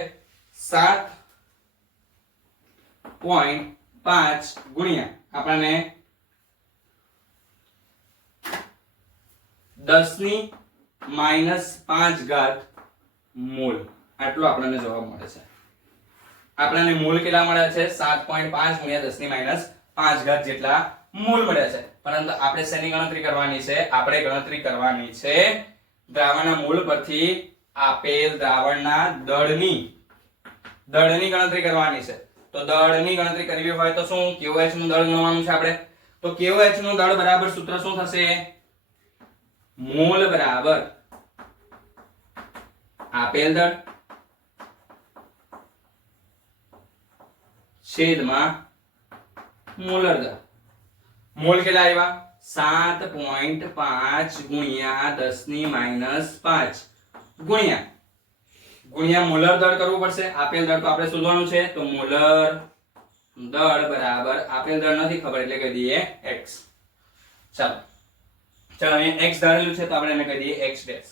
7.5 ગુણ્યા આપણને 10⁻⁵ મોલ. આટલો આપણને જવાબ મળે છે. આપણને મોલ કેટલા મળ્યા છે 7.5 ગુણ્યા 10⁻⁵ જેટલા મોલ મળ્યા છે. પરંતુ આપણે શેની ગણતરી કરવાની છે? આપણે ગણતરી કરવાની છે દ્રાવણના મોલ પરથી આપેલ દ્રાવણના દળની ગણતરી કરવાની છે. તો દળની ગણતરી કરવી હોય તો શું KOH નું દળ ગણવાનું છે આપણે. તો KOH નું દળ બરાબર સૂત્ર શું થશે મોલ બરાબર આપેલ દળ છેદમાં મોલર દળ. મોલ કેટલા આવ્યા 7.5 ગુણ્યા 10⁻⁵ ગુણ્યા મોલર દળ કરવું પડશે. આપેલ દળ તો આપણે શોધવાનું છે તો મોલર દળ બરાબર આપેલ દળ નથી ખબર એટલે કહી દઈએ x. ચાલો અહીંયા x ધારેલું છે તો આપણે એને કહી દઈએ x ડેશ.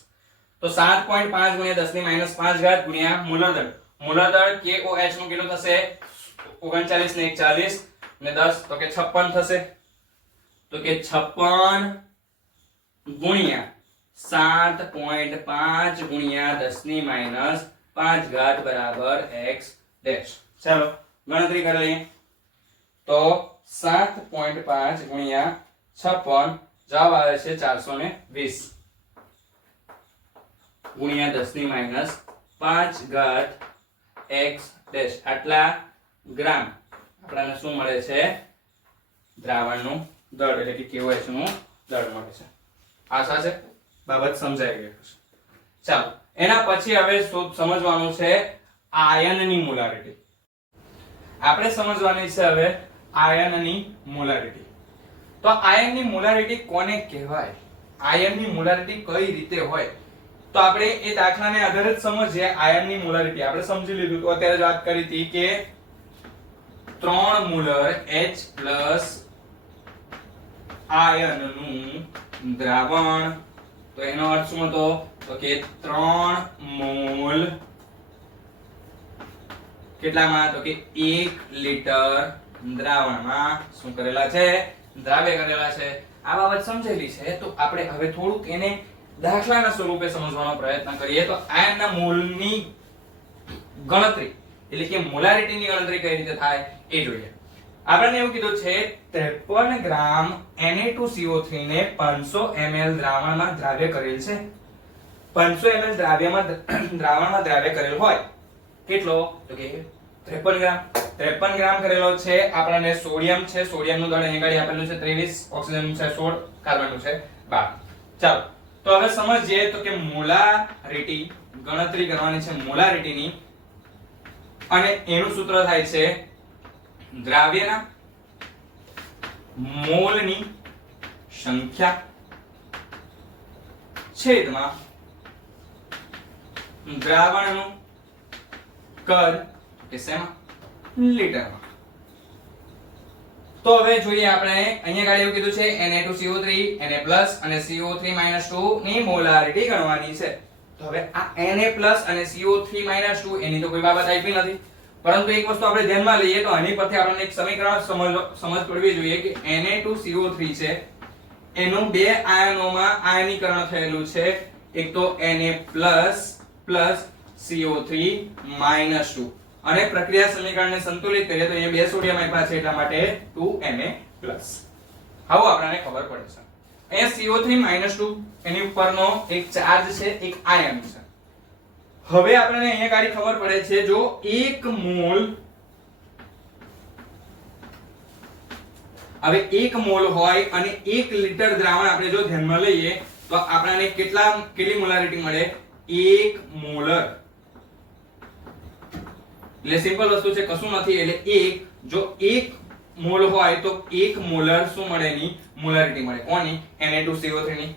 તો 7.5 ગુણ્યા 10⁻⁵ ગુણ્યા મોલર દળ. મોલર દળ KOH નું કેટલું થશે 39 ને 1 40 ને 10 તો કે 56 થશે. તો કે 56 ગુણ્યા 7.5 ગુણ્યા 10⁻⁵ બરાબર x ડેશ. ચાલો ગણતરી કરી લઈએ તો 7.5 ગુણ્યા 56 જવાબ આવે છે 420 ગુણ્યા 10⁻⁵ x ડેશ. આટલા ગ્રામ આપણને શું મળે છે દ્રાવણનું દળ એટલે કે KOH નું દળ મળે છે. આશા છે બાબત સમજાઈ ગઈ હશે. ચાલો એના પછી હવે સમજવાનું છે આયનની મોલારિટી. આપણે સમજવાની છે હવે આયનની મોલારિટી. તો આયનની મોલારિટી કોને કહેવાય, આયનની મોલારિટી કઈ રીતે હોય તો આપણે એ દાખલાને આધારે જ સમજીએ. આયનની મોલારિટી આપણે સમજી લીધું તો અત્યારે જ વાત કરી હતી કે 3 મોલર H+ આયનનું દ્રાવણ તો એનો અર્થ શું હતો તો કે 3 મોલ કેટલામાં તો કે 1 લિટર દ્રાવણમાં શું કરેલા છે દ્રાવ્ય કરેલા છે આ બાબત સમજેલી છે તો આપણે હવે થોડુંક એને દાખલાના સ્વરૂપે સમજવાનો પ્રયત્ન કરીએ તો આયનના મોલની ગણતરી એટલે કે મોલારિટીની ગણતરી કઈ રીતે થાય એ જોઈએ આપણને એવું કીધું છે 53 ગ્રામ Na2CO3 ને 500 ml દ્રાવણમાં દ્રાવ્ય કરેલ છે 500 ml દ્રાવણમાં દ્રાવ્ય કરેલ હોય કેટલો તો કે 53 ગ્રામ કરેલો છે આપણને સોડિયમ છે સોડિયમનું દળ અહીં આગળ આપેલું છે 23 ઓક્સિજન છે 16 કાર્બનનું છે 12 ચાલો તો હવે સમજીએ તો કે મોલારિટી ગણતરી કરવાની છે મોલારિટીની અને એનું સૂત્ર થાય છે દ્રાવ્યના મોલની સંખ્યા છેદમાં દ્રાવણનું કદ કે શેમાં લીટરમાં તો હવે જોઈએ આપણે અહીંયા ગાડી એવું કીધું છે Na2CO3 Na+ અને CO3-2 ની મોલારિટી ગણવાની છે તો હવે આ Na+ અને CO3-2 એની તો કોઈ બાબત આપી નથી પરંતુ એક વસ્તુ આપણે ધ્યાનમાં લઈએ તો આની પરથી આપણને એક સમીકરણ સમજ પડવી જોઈએ કે Na2CO3 છે એનું બે આયનોમાં આયનીકરણ થયેલું છે એક તો Na+ CO3-2 અને પ્રક્રિયા સમીકરણને સંતુલિત કરીએ તો અહીંયા બે સોડિયમ આપ્યા છે એટલા માટે 2Na+. હવે આપણને ખબર પડે છે અહીંયા CO3-2 એની ઉપરનો એક ચાર્જ છે એક આયન છે હવે આપણને અહીંયા કાઢી ખબર પડે છે જો 1 મોલ હવે 1 મોલ હોય અને 1 લિટર દ્રાવણ આપણે જો ધ્યાનમાં લઈએ તો આપણને કેટલી મોલારિટી મળે 1 મોલર એટલે સિમ્પલ વસ્તુ છે કશું નથી એટલે 1 જો 1 મોલ હોય તો 1 મોલર શું મળે ની મોલારિટી મળે કોની Na2CO3 ની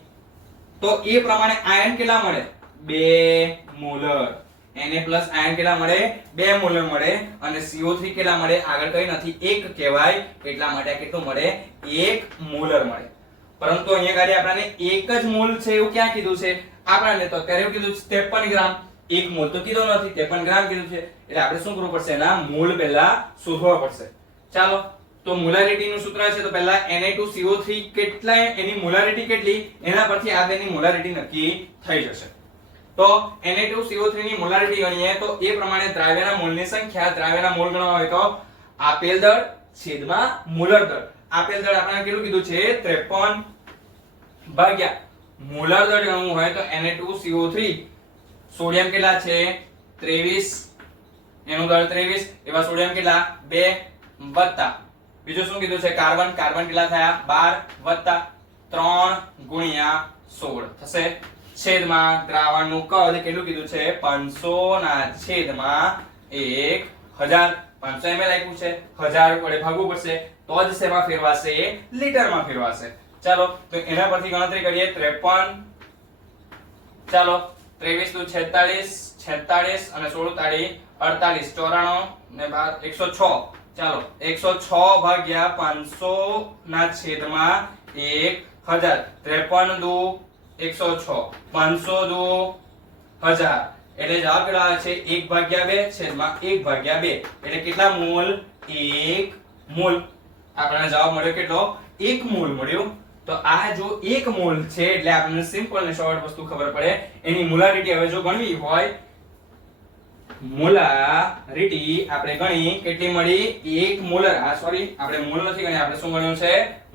તો એ પ્રમાણે આયન કેટલા મળે 2 મોલર Na+ આયન કેટલા મળે 2 મોલર મળે અને CO3 કેટલા મળે આગળ કઈ નથી 1 કહેવાય એટલા માટે કેટલું મળે 1 મોલર મળે પરંતુ અહીંયા ગાડી આપણને 1 જ મોલ છે એવું ક્યાં કીધું છે આપણને તો અત્યારે એવું કીધું 53 ગ્રામ 1 મોલ તો કીધો નથી 53 ગ્રામ કીધું છે એટલે આપણે શું કરવું પડશે એના મોલ પહેલા શોધવા પડશે ચાલો તો મોલારિટી નું સૂત્ર છે તો પહેલા Na2CO3 કેટલા એની મોલારિટી કેટલી એના પરથી આ બેની મોલારિટી નક્કી થઈ જશે તો Na2CO3 ની મોલારિટી ગણીએ તો એ પ્રમાણે દ્રાવ્યના મોલની સંખ્યા દ્રાવ્યના મોલ ગણવા હોય તો આપેલ દળ છેદમાં મોલર દળ આપેલ દળ આપણે કેટલું કીધું છે 53 ભાગ્યા મોલર દળ ગણવું હોય તો Na2CO3 સોડિયમ કેટલા છે 23 એનું દળ 23 એવા સોડિયમ કેટલા 2 વત્તા બીજું શું કીધું છે કાર્બન કેટલા થયા 12 વત્તા 3 ગુણ્યા 16 થશે છેદમાં દ્રાવણનું કદ કેટલું કીધું છે 500 ના છેદમાં 1000 500 ml આપ્યું છે 1000 વડે ભાગવું પડશે તો જ શેમાં ફેરવાશે લીટરમાં ફેરવાશે ચાલો તો એના પરથી ગણતરી કરીએ 53 ચાલો 23 દુ 46 અને 16 તાળી 48 94 ને 106 ચાલો 106 ભાગ્યા 500 ના છેદમાં 1000 53 દુ 106 500 દુ 1000 એટલે જવાબ કેટલો આવે છે 1 ભાગ્યા 2 છેદમાં 1 ભાગ્યા 2 એટલે કેટલા મોલ 1 મોલ આપણને જવાબ મળ્યો કેટલો 1 મોલ મળ્યો તો આ જો 1 મોલ છે એટલે આપણને સિમ્પલ ને શોર્ટ વસ્તુ ખબર પડે એની મોલારિટી હવે જો ગણવી હોય મોલારિટી આપણે ગણી કેટલી મળી 1 મોલર સોરી આપણે મોલ નથી ગણી આપણે શું ગણ્યું છે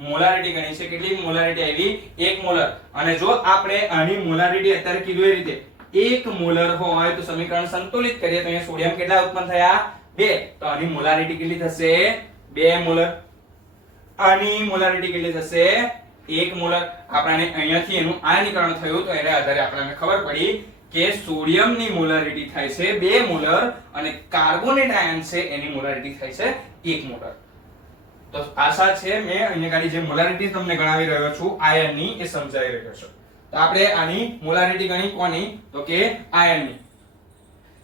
મોલારિટી ગણી છે કેટલી મોલારિટી આવી 1 મોલર અને જો આપણે આની મોલારિટી અત્યારે કીધું એ રીતે 1 મોલર હોય તો સમીકરણ સંતુલિત કરીએ તો અહીંયા સોડિયમ કેટલા ઉત્પન્ન થયા 2 તો આની મોલારિટી કેટલી થશે 2 મોલર આની મોલારિટી કેટલી થશે 1 મોલર આપણને અહીંયાથી એનું આયનીકરણ થયું તો એના આધારે આપણને ખબર પડી કે સોડિયમની મોલારિટી થાય છે 2 મોલર અને કાર્બોનેટ આયન છે એની મોલારિટી થાય છે 1 મોલર તો આશા છે મેં અહીંયા ગાડી જે મોલારિટી તમને ગણાવી રહ્યો છું આયનની એ સમજાઈ રહ્યો છે તો આપણે આની મોલારિટી ગણી કોની તો કે આયનની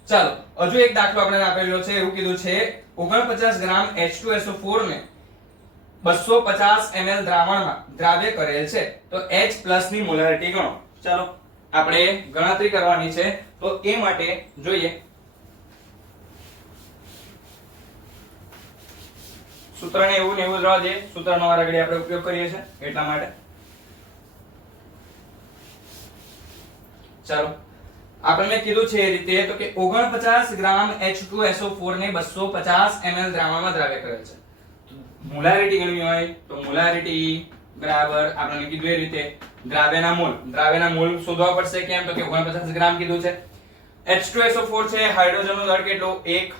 ચાલો હજુ એક દાખલો આપણે આપેલો છે એવું કીધું છે 49 ગ્રામ H2SO4 ને 250 ml દ્રાવણમાં દ્રાવ્ય કરેલ છે તો H+ ની મોલારિટી ગણો ચાલો આપણે ગણતરી કરવાની છે, તો એ માટે જોઈએ સૂત્રને એવું ને એવું જ રહેવા દે, સૂત્રનો વારાઘડી આપણે ઉપયોગ કરીએ છીએ એટલા માટે. ચાલો આપણે કીધું છે એ રીતે તો કે 49 ગ્રામ H2SO4 ને 250 ml દ્રાવણમાં દ્રાવ્ય કરેલ છે. મોલારિટી ગણવી હોય તો મોલારિટી બરાબર આપણે કીધું એ રીતે દ્રાવ્યના મોલ શોધવા પડશે. કેમ તો કે 49 ગ્રામ કીધું છે. H2SO4 છે, હાઇડ્રોજનનું દળ કેટલું 1,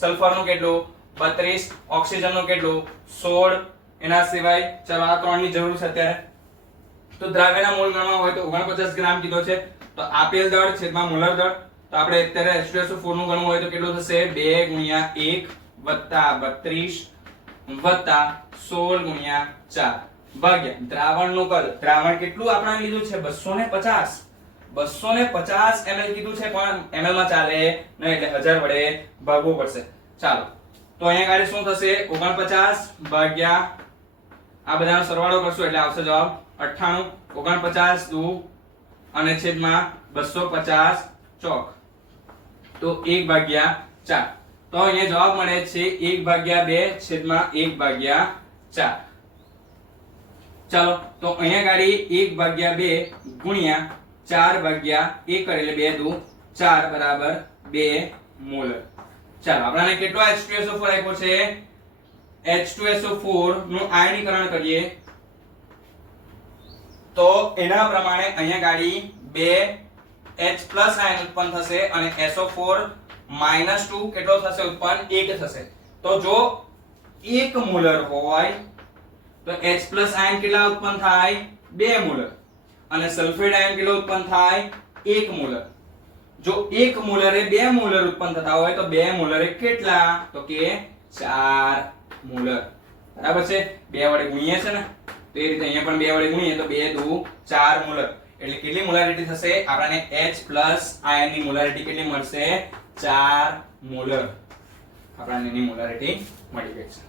સલ્ફરનું કેટલું 32, ઓક્સિજનનું કેટલું 16. એના સિવાય ચાલો આ ત્રણની જરૂર છે અત્યારે. તો દ્રાવ્યના મોલ ગણવા હોય તો 49 ગ્રામ કીધો છે, તો આપેલ દળ છેદમાં મોલર દળ, તો આપણે અત્યારે H2SO4 નું ગણવું હોય તો કેટલું થશે 2 ગુણ્યા 1 વત્તા 32 વત્તા 16 ગુણ્યા 4 ભાગ્યા દ્રાવણનું કદ. દ્રાવણ કેટલું આપણે લીધું છે 250 ml કીધું છે, પણ ml માં ચાલે નહીં એટલે 1000 વડે ભાગવું પડશે. ચાલો તો અહીંયા ગાડી શું થશે 49 ભાગ્યા આ બધાનો સરવાળો કરશું એટલે આવશે જવાબ 98. 49 દુ અને છેદમાં 250 ચોક તો 1/4. તો અહીંયા જવાબ મળે છે 1/2 છેદમાં 1/4. ચાલો તો અહીંયા ગાડી 1/2 ગુણ્યા 4/1 એટલે 2 દુ 4 બરાબર 2 મોલ. ચાલો આપણને કેટલો H2SO4 આપ્યો છે, H2SO4 નું આયનીકરણ કરીએ તો એના પ્રમાણે અહીંયા ગાડી 2H+ આયન ઉત્પન્ન થશે અને SO4 -2 કેટલો થશે ઉત્પન્ન 1 થશે. તો જો 1 મોલર હોય તો H+ આયન કેટલા ઉત્પન્ન થાય 2 મોલર અને સલ્ફેટ આયન કેટલો ઉત્પન્ન થાય 1 મોલર. જો 1 મોલરે 2 મોલર ઉત્પન્ન થતા હોય તો 2 મોલરે કેટલા તો કે 4 મોલર. બરાબર છે, 2 વડે ગુણીએ છે ને તો એ રીતે અહીંયા પણ 2 વડે ગુણીએ તો 2 દુ 4 મોલર એટલે કેટલી મોલારિટી થશે આપણને H+ આયનની મોલારિટી કેટલી મળશે 4 મોલર. આપણને એની મોલારિટી મળી ગઈ છે.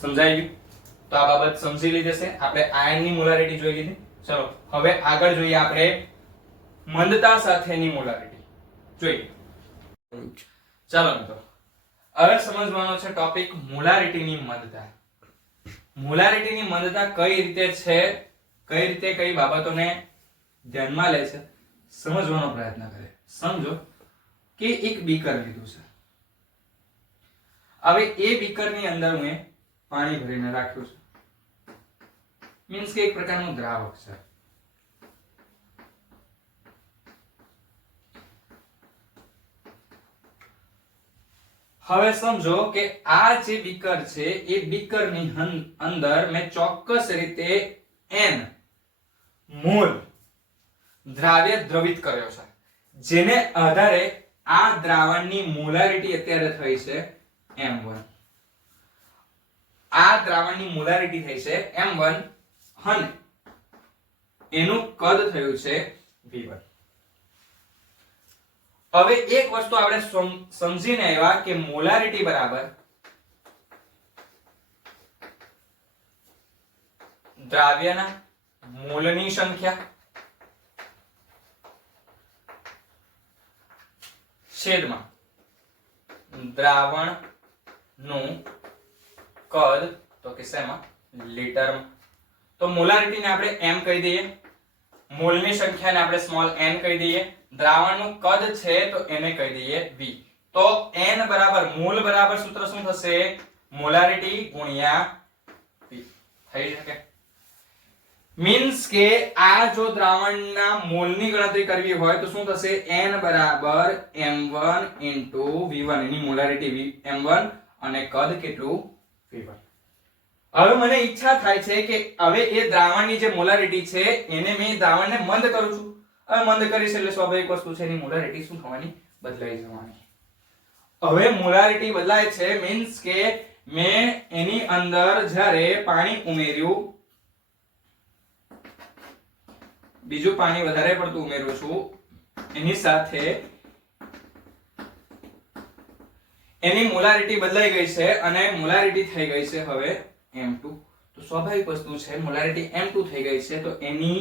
સમજાઈ ગયું? તો આ બાબત સમજી લીધી છે. આપણે આયનની મોલારિટી જોઈ લીધી. ચલો હવે આગળ જોઈએ આપણે મંદતા સાથેની મોલારિટી જોઈએ. ચાલો મિત્રો હવે સમજવાનો છે ટોપિક મોલારિટીની મંદતા. મોલારિટીની મંદતા કઈ રીતે છે, કઈ રીતે કઈ બાબતોને ધ્યાનમાં લે છે સમજવાનો પ્રયત્ન કરે. સમજો કે એક બીકર લીધું છે. હવે એ બીકરની અંદર મેં પાણી ભરીને રાખ્યું છે, મીન્સ કે એક પ્રકારનું દ્રાવક છે. હવે સમજો કે આ જે બીકર છે એ બીકરની અંદર મેં ચોક્કસ રીતે n મોલ દ્રાવ્ય દ્રવિત કર્યો છે, જેને આધારે આ દ્રાવણની મોલારિટી અત્યારે થઈ છે m1. આ દ્રાવણની મોલારિટી થઈ છે m1 અને એનું કદ થયું છે v1. હવે એક વસ્તુ આપણે સમજીને આવ્યા કે મોલારિટી બરાબર દ્રાવ્યના મોલની સંખ્યા છેદમાં દ્રાવણનું કદ, તો કે શેમાં લીટરમાં. તો મોલારિટીને આપણે m કહી દઈએ, મોલની સંખ્યાને આપણે સ્મોલ n કહી દઈએ, દ્રાવણનું કદ છે તો એને કહી દઈએ v. તો n બરાબર મોલ બરાબર સૂત્ર શું થશે મોલારિટી ગુણ્યા v થઈ શકે. મીન્સ કે આ જો દ્રાવણના મોલની ગણતરી કરવી હોય તો શું થશે n બરાબર m1 v1. એની મોલારિટી m1 અને કદ કેટલું v1. હવે મને ઈચ્છા થાય છે કે હવે એ દ્રાવણની જે મોલારિટી છે એને મેં દ્રાવણને મંદ કરું છું. હવે મંદ કરીશ એટલે સ્વાભાવિક વસ્તુ છે એની મોલારિટી શું થવાની બદલાઈ જવાની. હવે મોલારિટી બદલાય છે મીન્સ કે મેં એની અંદર જ્યારે પાણી ઉમેર્યું, બીજું પાણી વધારે પડતું ઉમેરું છું, એની સાથે એની મોલારિટી બદલાઈ ગઈ છે અને મોલારિટી થઈ ગઈ છે હવે m2. તો સ્વાભાવિક વસ્તુ છે મોલારિટી m2 થઈ ગઈ છે તો એની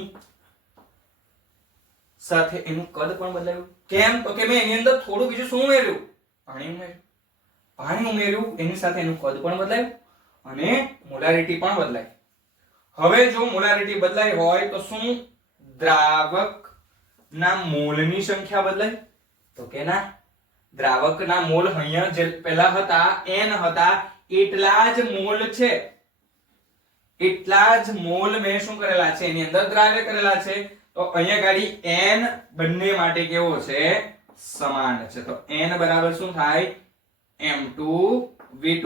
સાથે એનું કદ પણ બદલાયું. કેમ? તો કે મેં એની અંદર થોડું બીજું શું ઉમેર્યું? પાણી ઉમેર્યું. એની સાથે એનું કદ પણ બદલાયું અને મોલારિટી પણ બદલાઈ. હવે જો મોલારિટી બદલાઈ હોય તો શું દ્રાવકના મોલની સંખ્યા બદલાય? તો કે ના. દ્રાવકના મોલ અહીંયા જે પહેલા હતા n હતા એટલા જ મોલ છે. એટલા જ મોલ મેં શું કરેલા છે? એની અંદર દ્રાવ્ય કરેલા છે. તો અહીંયા ગાડી n બંને માટે કેવો છે? સમાન છે. તો n બરાબર શું થાય? m2v2.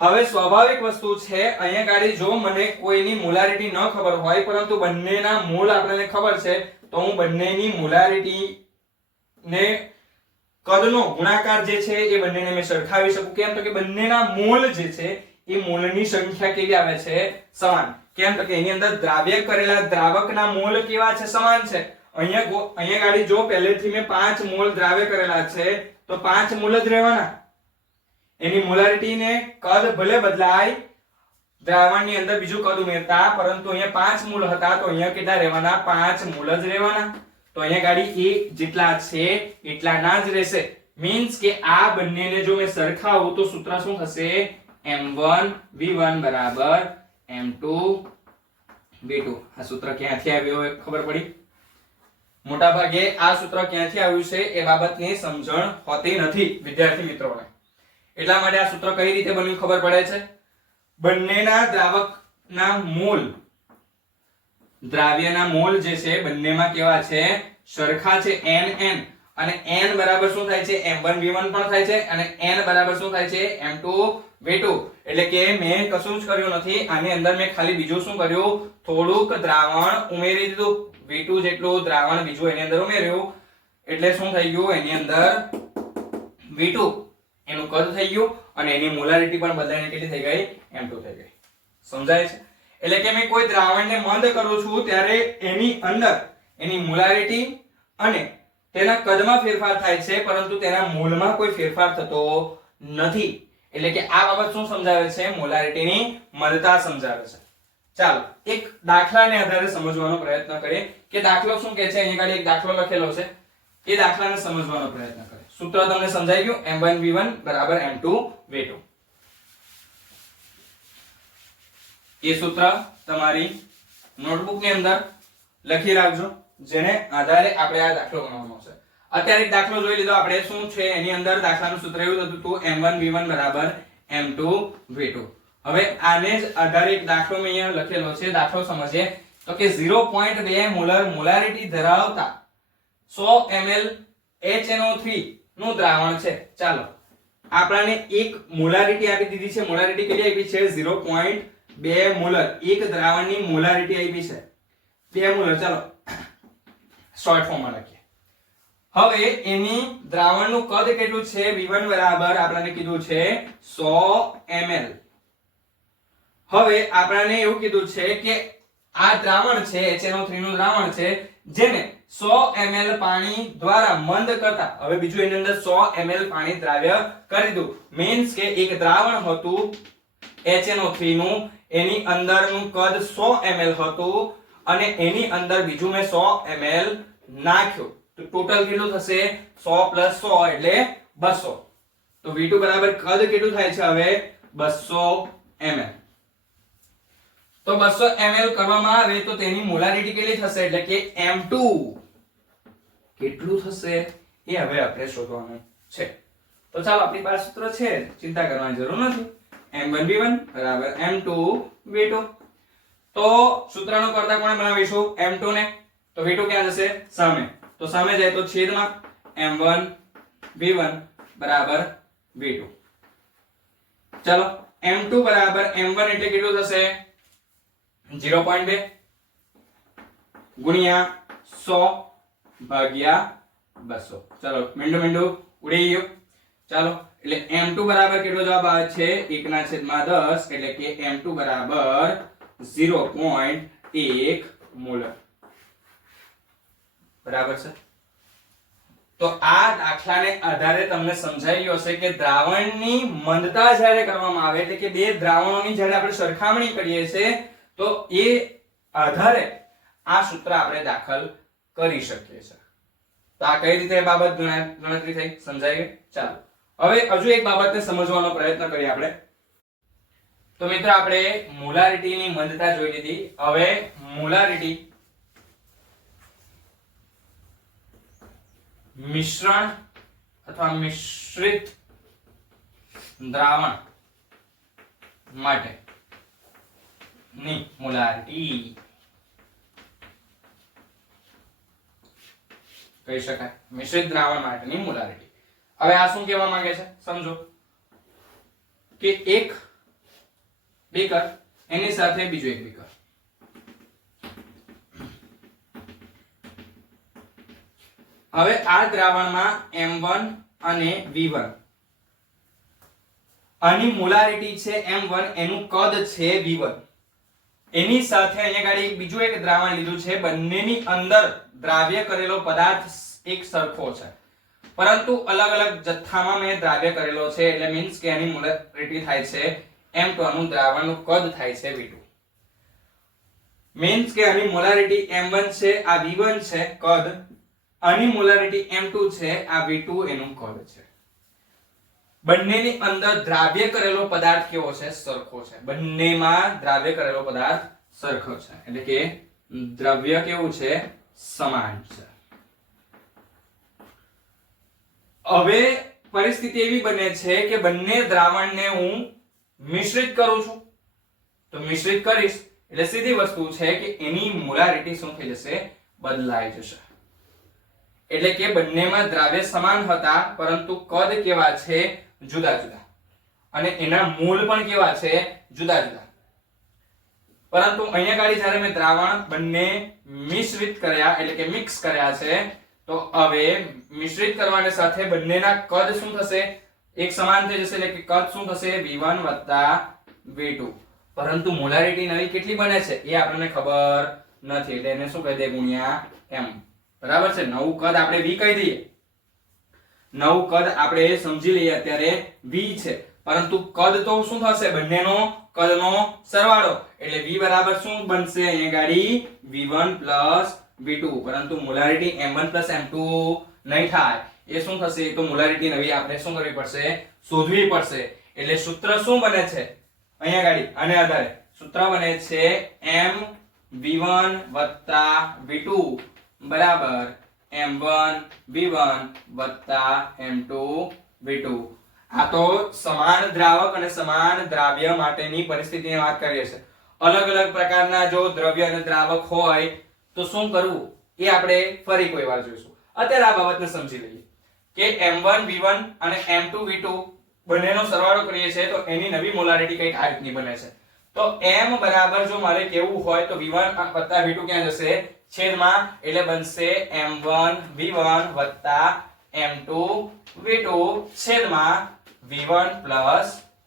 હવે સ્વાભાવિક વસ્તુ છે અહીંયા ગાડી જો મને કોઈની મોલારિટી ન ખબર હોય પરંતુ બંનેના મોલ આપણને ખબર છે તો હું બંનેની મોલારિટી ને કદનો ગુણાકાર જે છે એ બંનેને મેં સરખાવી શકું. કેમ? તો કે બંનેના મોલ જે છે એ મોલની સંખ્યા કેવી આવે છે? સમાન. કેમ? તો કે એની અંદર દ્રાવ્ય કરેલા દ્રાવકના મોલ કેવા છે? સમાન છે. અહીંયા ગાડી જો પહેલેથી મેં 5 મોલ દ્રાવ્ય કરેલા છે તો 5 મોલ જ રહેવાના. એની મોલારિટી ને કદ ભલે બદલાય દ્રાવણની અંદર બીજું કદ ઉમેરતા પરંતુ અહીંયા 5 મોલ હતા તો અહીંયા કેટલા રહેવાના? 5 મોલ જ રહેવાના. તો અહીંયા ગાડી એ જેટલા છે એટલાના જ રહેશે. મીન્સ કે આ બંનેને જો મેં સરખાવું તો સૂત્ર શું થશે? m1v1 બરાબર m2v2. આ સૂત્ર ક્યાંથી આવ્યું ખબર પડી? મોટા ભાગે આ સૂત્ર ક્યાંથી આવ્યું છે એ બાબતની સમજણ હોતી નથી વિદ્યાર્થી મિત્રોને. એટલા માટે આ સૂત્ર કઈ રીતે બન્યું ખબર પડે છે? બંનેના દ્રાવકના મોલ દ્રાવ્યના મોલ જે છે બંનેમાં કેવા છે? સરખા છે. n અને n બરાબર શું થાય છે? m1v1 પણ થાય છે અને n બરાબર શું થાય છે? m2v2. એટલે કે મેં કશું જ કર્યું નથી. આની અંદર મેં ખાલી બીજું શું કર્યું? થોડુંક દ્રાવણ ઉમેરી દીધું. v2 જેટલું દ્રાવણ બીજું એની અંદર ઉમેર્યું એટલે શું થઈ ગયું? એની અંદર v2 એનું કદ થઈ ગયું અને એની મોલારિટી પણ બદલાઈને કેટલી થઈ ગઈ? m2 થઈ ગઈ. સમજાય છે? એટલે કે મેં કોઈ દ્રાવણને મંદ કરું છું ત્યારે એની અંદર એની મોલારિટી અને તેના કદમાં ફેરફાર થાય છે પરંતુ તેના મોલમાં કોઈ ફેરફાર થતો નથી. એટલે કે આ બાબત શું સમજાવે છે? મોલારિટીની મંદતા સમજાવે છે. ચાલો એક દાખલાને આધારે સમજવાનો પ્રયત્ન કરીએ કે દાખલો શું કહે છે. અહીંયા આગળ એક દાખલો લખેલો છે એ દાખલાને સમજવાનો પ્રયત્ન કરીએ. સૂત્ર તમને સમજાઈ ગયું? m1v1 બરાબર m2v2. એ સૂત્ર તમારી નોટબુકની અંદર લખી રાખજો જેને આધારે આપણે આ દાખલો ગણવાનો છે. અત્યારે એક દાખલો જોઈ લીધો આપણે. શું છે એની અંદર? દાખલાનું સૂત્ર એવું હતું m1v1 બરાબર m2v2. હવે આને જ આધારે એક દાખલો મેં અહીંયા લખેલો છે. દાખલો સમજીએ તો કે 0.2 મોલર મોલારિટી ધરાવતા 100 ml HNO3 નું દ્રાવણ છે. ચાલો આપણને એક મોલારિટી આપી દીધી છે. મોલારિટી કેટલી આપી છે? 0.2 મોલર. એક દ્રાવણની મોલારિટી આપી છે 2 મોલર. ચાલો શોર્ટ ફોર્મમાં લખીએ. હવે એની દ્રાવણનું કદ કેટલું છે? v1 બરાબર આપણને કીધું છે 100 ml. હવે આપણને એવું કીધું છે કે આ દ્રાવણ છે HNO3 નું દ્રાવણ છે જેને 100 ml પાણી દ્વારા મંદ કરતા. હવે બીજું એની અંદર 100 ml પાણી દ્રાવ્ય કરી દીધું. મીન્સ કે એક દ્રાવણ હતું HNO3 નું એની અંદરનું કદ 100 ml હતું અને એની અંદર બીજું મેં 100 ml નાખ્યું તો ટોટલ કેટલું થશે? 100 + 100 એટલે 200. તો v2 બરાબર કદ કેટલું થાય છે હવે? 200 ml. તો 200 ml કરવામાં આવે તો તેની મોલારિટી કેટલી થશે? એટલે કે m2 કેટલું થશે એ હવે આપણે શોધવાનું છે. તો ચાલો આપણી પાસે સૂત્ર છે ચિંતા કરવાની જરૂર નથી. m1v1 બરાબર m2v2. તો સૂત્રનો કરતા કોણે બનાવીશું? m2 ને. તો v2 ક્યાં જશે? સામે. તો સામે જાય તો છેદમાં m1v1 બરાબર v2. ચાલો m2 બરાબર m1 એટલે કેટલું થશે? 0.2 ગુણ્યા 100 ભાગ્યા 200. ચાલો મીંડું ઉડી ગયું. ચાલો એટલે m2 બરાબર કેટલો જવાબ આવે છે? 1/10 એટલે કે m2 બરાબર 0.1 મોલર. બરાબર છે? તો આ દાખલાને આધારે તમને સમજાઈ ગયું હશે કે દ્રાવણની મંદતા જ્યારે કરવામાં આવે એટલે કે બે દ્રાવણોની જ્યારે આપણે સરખામણી કરીએ છીએ તો એ આધારે આ સૂત્ર આપણે દાખલ કરી શકીએ છીએ. તો આ કઈ રીતે બાબત ગણતરી થઈ સમજાઈ ગઈ. ચાલો હવે હજુ એક બાબતને સમજવાનો પ્રયત્ન કરીએ આપણે. તો મિત્રો આપણે મોલારિટી ની મંદતા જોઈ લીધી. હવે મોલારિટી મિશ્રણ અથવા મિશ્રિત દ્રાવણ માટે ની મોલારિટી કહી શકાય. મિશ્રિત દ્રાવણ માટેની મોલારિટી. હવે આ શું કહેવા માંગે છે સમજો કે એક બીકર એની સાથે બીજું એક બીકર. હવે આ દ્રાવણમાં M1 અને V1 આની મોલારિટી છે M1 એનું કદ છે V1 એની સાથે અહીંયા ગાડી બીજું એક દ્રાવણ લીધું છે. બંનેની અંદર દ્રાવ્ય કરેલો પદાર્થ એક સરખો છે પરંતુ અલગ અલગ જથ્થામાં મેં દ્રાવ્ય કરેલો છે એટલે મીન્સ કે આની મોલારિટી થાય છે M2 નું દ્રાવણનું કદ થાય છે V2 મીન્સ કે આની મોલારિટી M1 છે આ V1 છે કદ આની મોલારિટી M2 છે આ V2 એનું કદ છે. બંનેની અંદર દ્રાવ્ય કરેલો પદાર્થ કેવો છે સરખો છે. બંનેમાં દ્રાવ્ય કરેલો પદાર્થ સરખો છે એટલે કે દ્રવ્ય કેવું છે સમાન છે. હવે પરિસ્થિતિ એવી બને છે કે બંને દ્રાવણને હું મિશ્રિત કરું છું. તો મિશ્રિત કરીશ એટલે સીધી વસ્તુ છે કે એની મોલારિટી શું થઈ જશે બદલાઈ જશે. એટલે કે બંનેમાં દ્રાવ્ય સમાન હતા પરંતુ કદ કેવા છે જુદા જુદા અને એના મોલ પણ કેવા છે જુદા જુદા. પરંતુ અહીંયા ગાડી જ્યારે મેં દ્રાવણ બંને મિશ્રિત કર્યા એટલે કે મિક્સ કર્યા છે તો હવે મિશ્રિત કરવાને સાથે બંનેના કદ શું થશે એક સમાન થઈ જશે એટલે કે કદ શું થશે V1 V2 પરંતુ મોલારિટી નવી કેટલી બને છે એ આપણને ખબર નથી એટલે એને શું કહી દે ગુણ્યા M. બરાબર છે. નવું કદ આપણે V કહી દઈએ. નવું કદ આપણે સમજી લઈએ અત્યારે V છે પરંતુ કદ તો શું થશે બંનેનો કદનો સરવાળો એટલે V બરાબર શું બનશે અહીંયા ગાડી V1 V2 પરંતુ મોલારિટી M1 M2 નહીં થાય. એ શું થશે તો મોલારિટી નવી આપણે શું કરવી પડશે શોધવી પડશે. એટલે સૂત્ર શું બને છે અહીંયા ગાડી આને આધારે સૂત્ર બને છે MV1 V2 બરાબર M1 V1 M2 V2. આ તો સમાન દ્રાવક અને સમાન દ્રાવ્ય માટેની પરિસ્થિતિની વાત કરીએ છીએ. અલગ અલગ પ્રકારના જો દ્રવ્ય અને દ્રાવક હોય તો શું કરવું એ આપણે ફરી કોઈ વાર જોઈશું. અત્યારે આ બાબતને સમજી લઈએ કે M1 V1 અને M2 V2 બંનેનો સરવાળો કરીએ છીએ તો એની નવી મોલારિટી કંઈક આ રીતની બને છે. તો M બરાબર જો મારે કેવું હોય તો V1 V2 ક્યાં જશે છેદમાં એટલે બનશે M1 V1 M2 V2 છેદમાં V1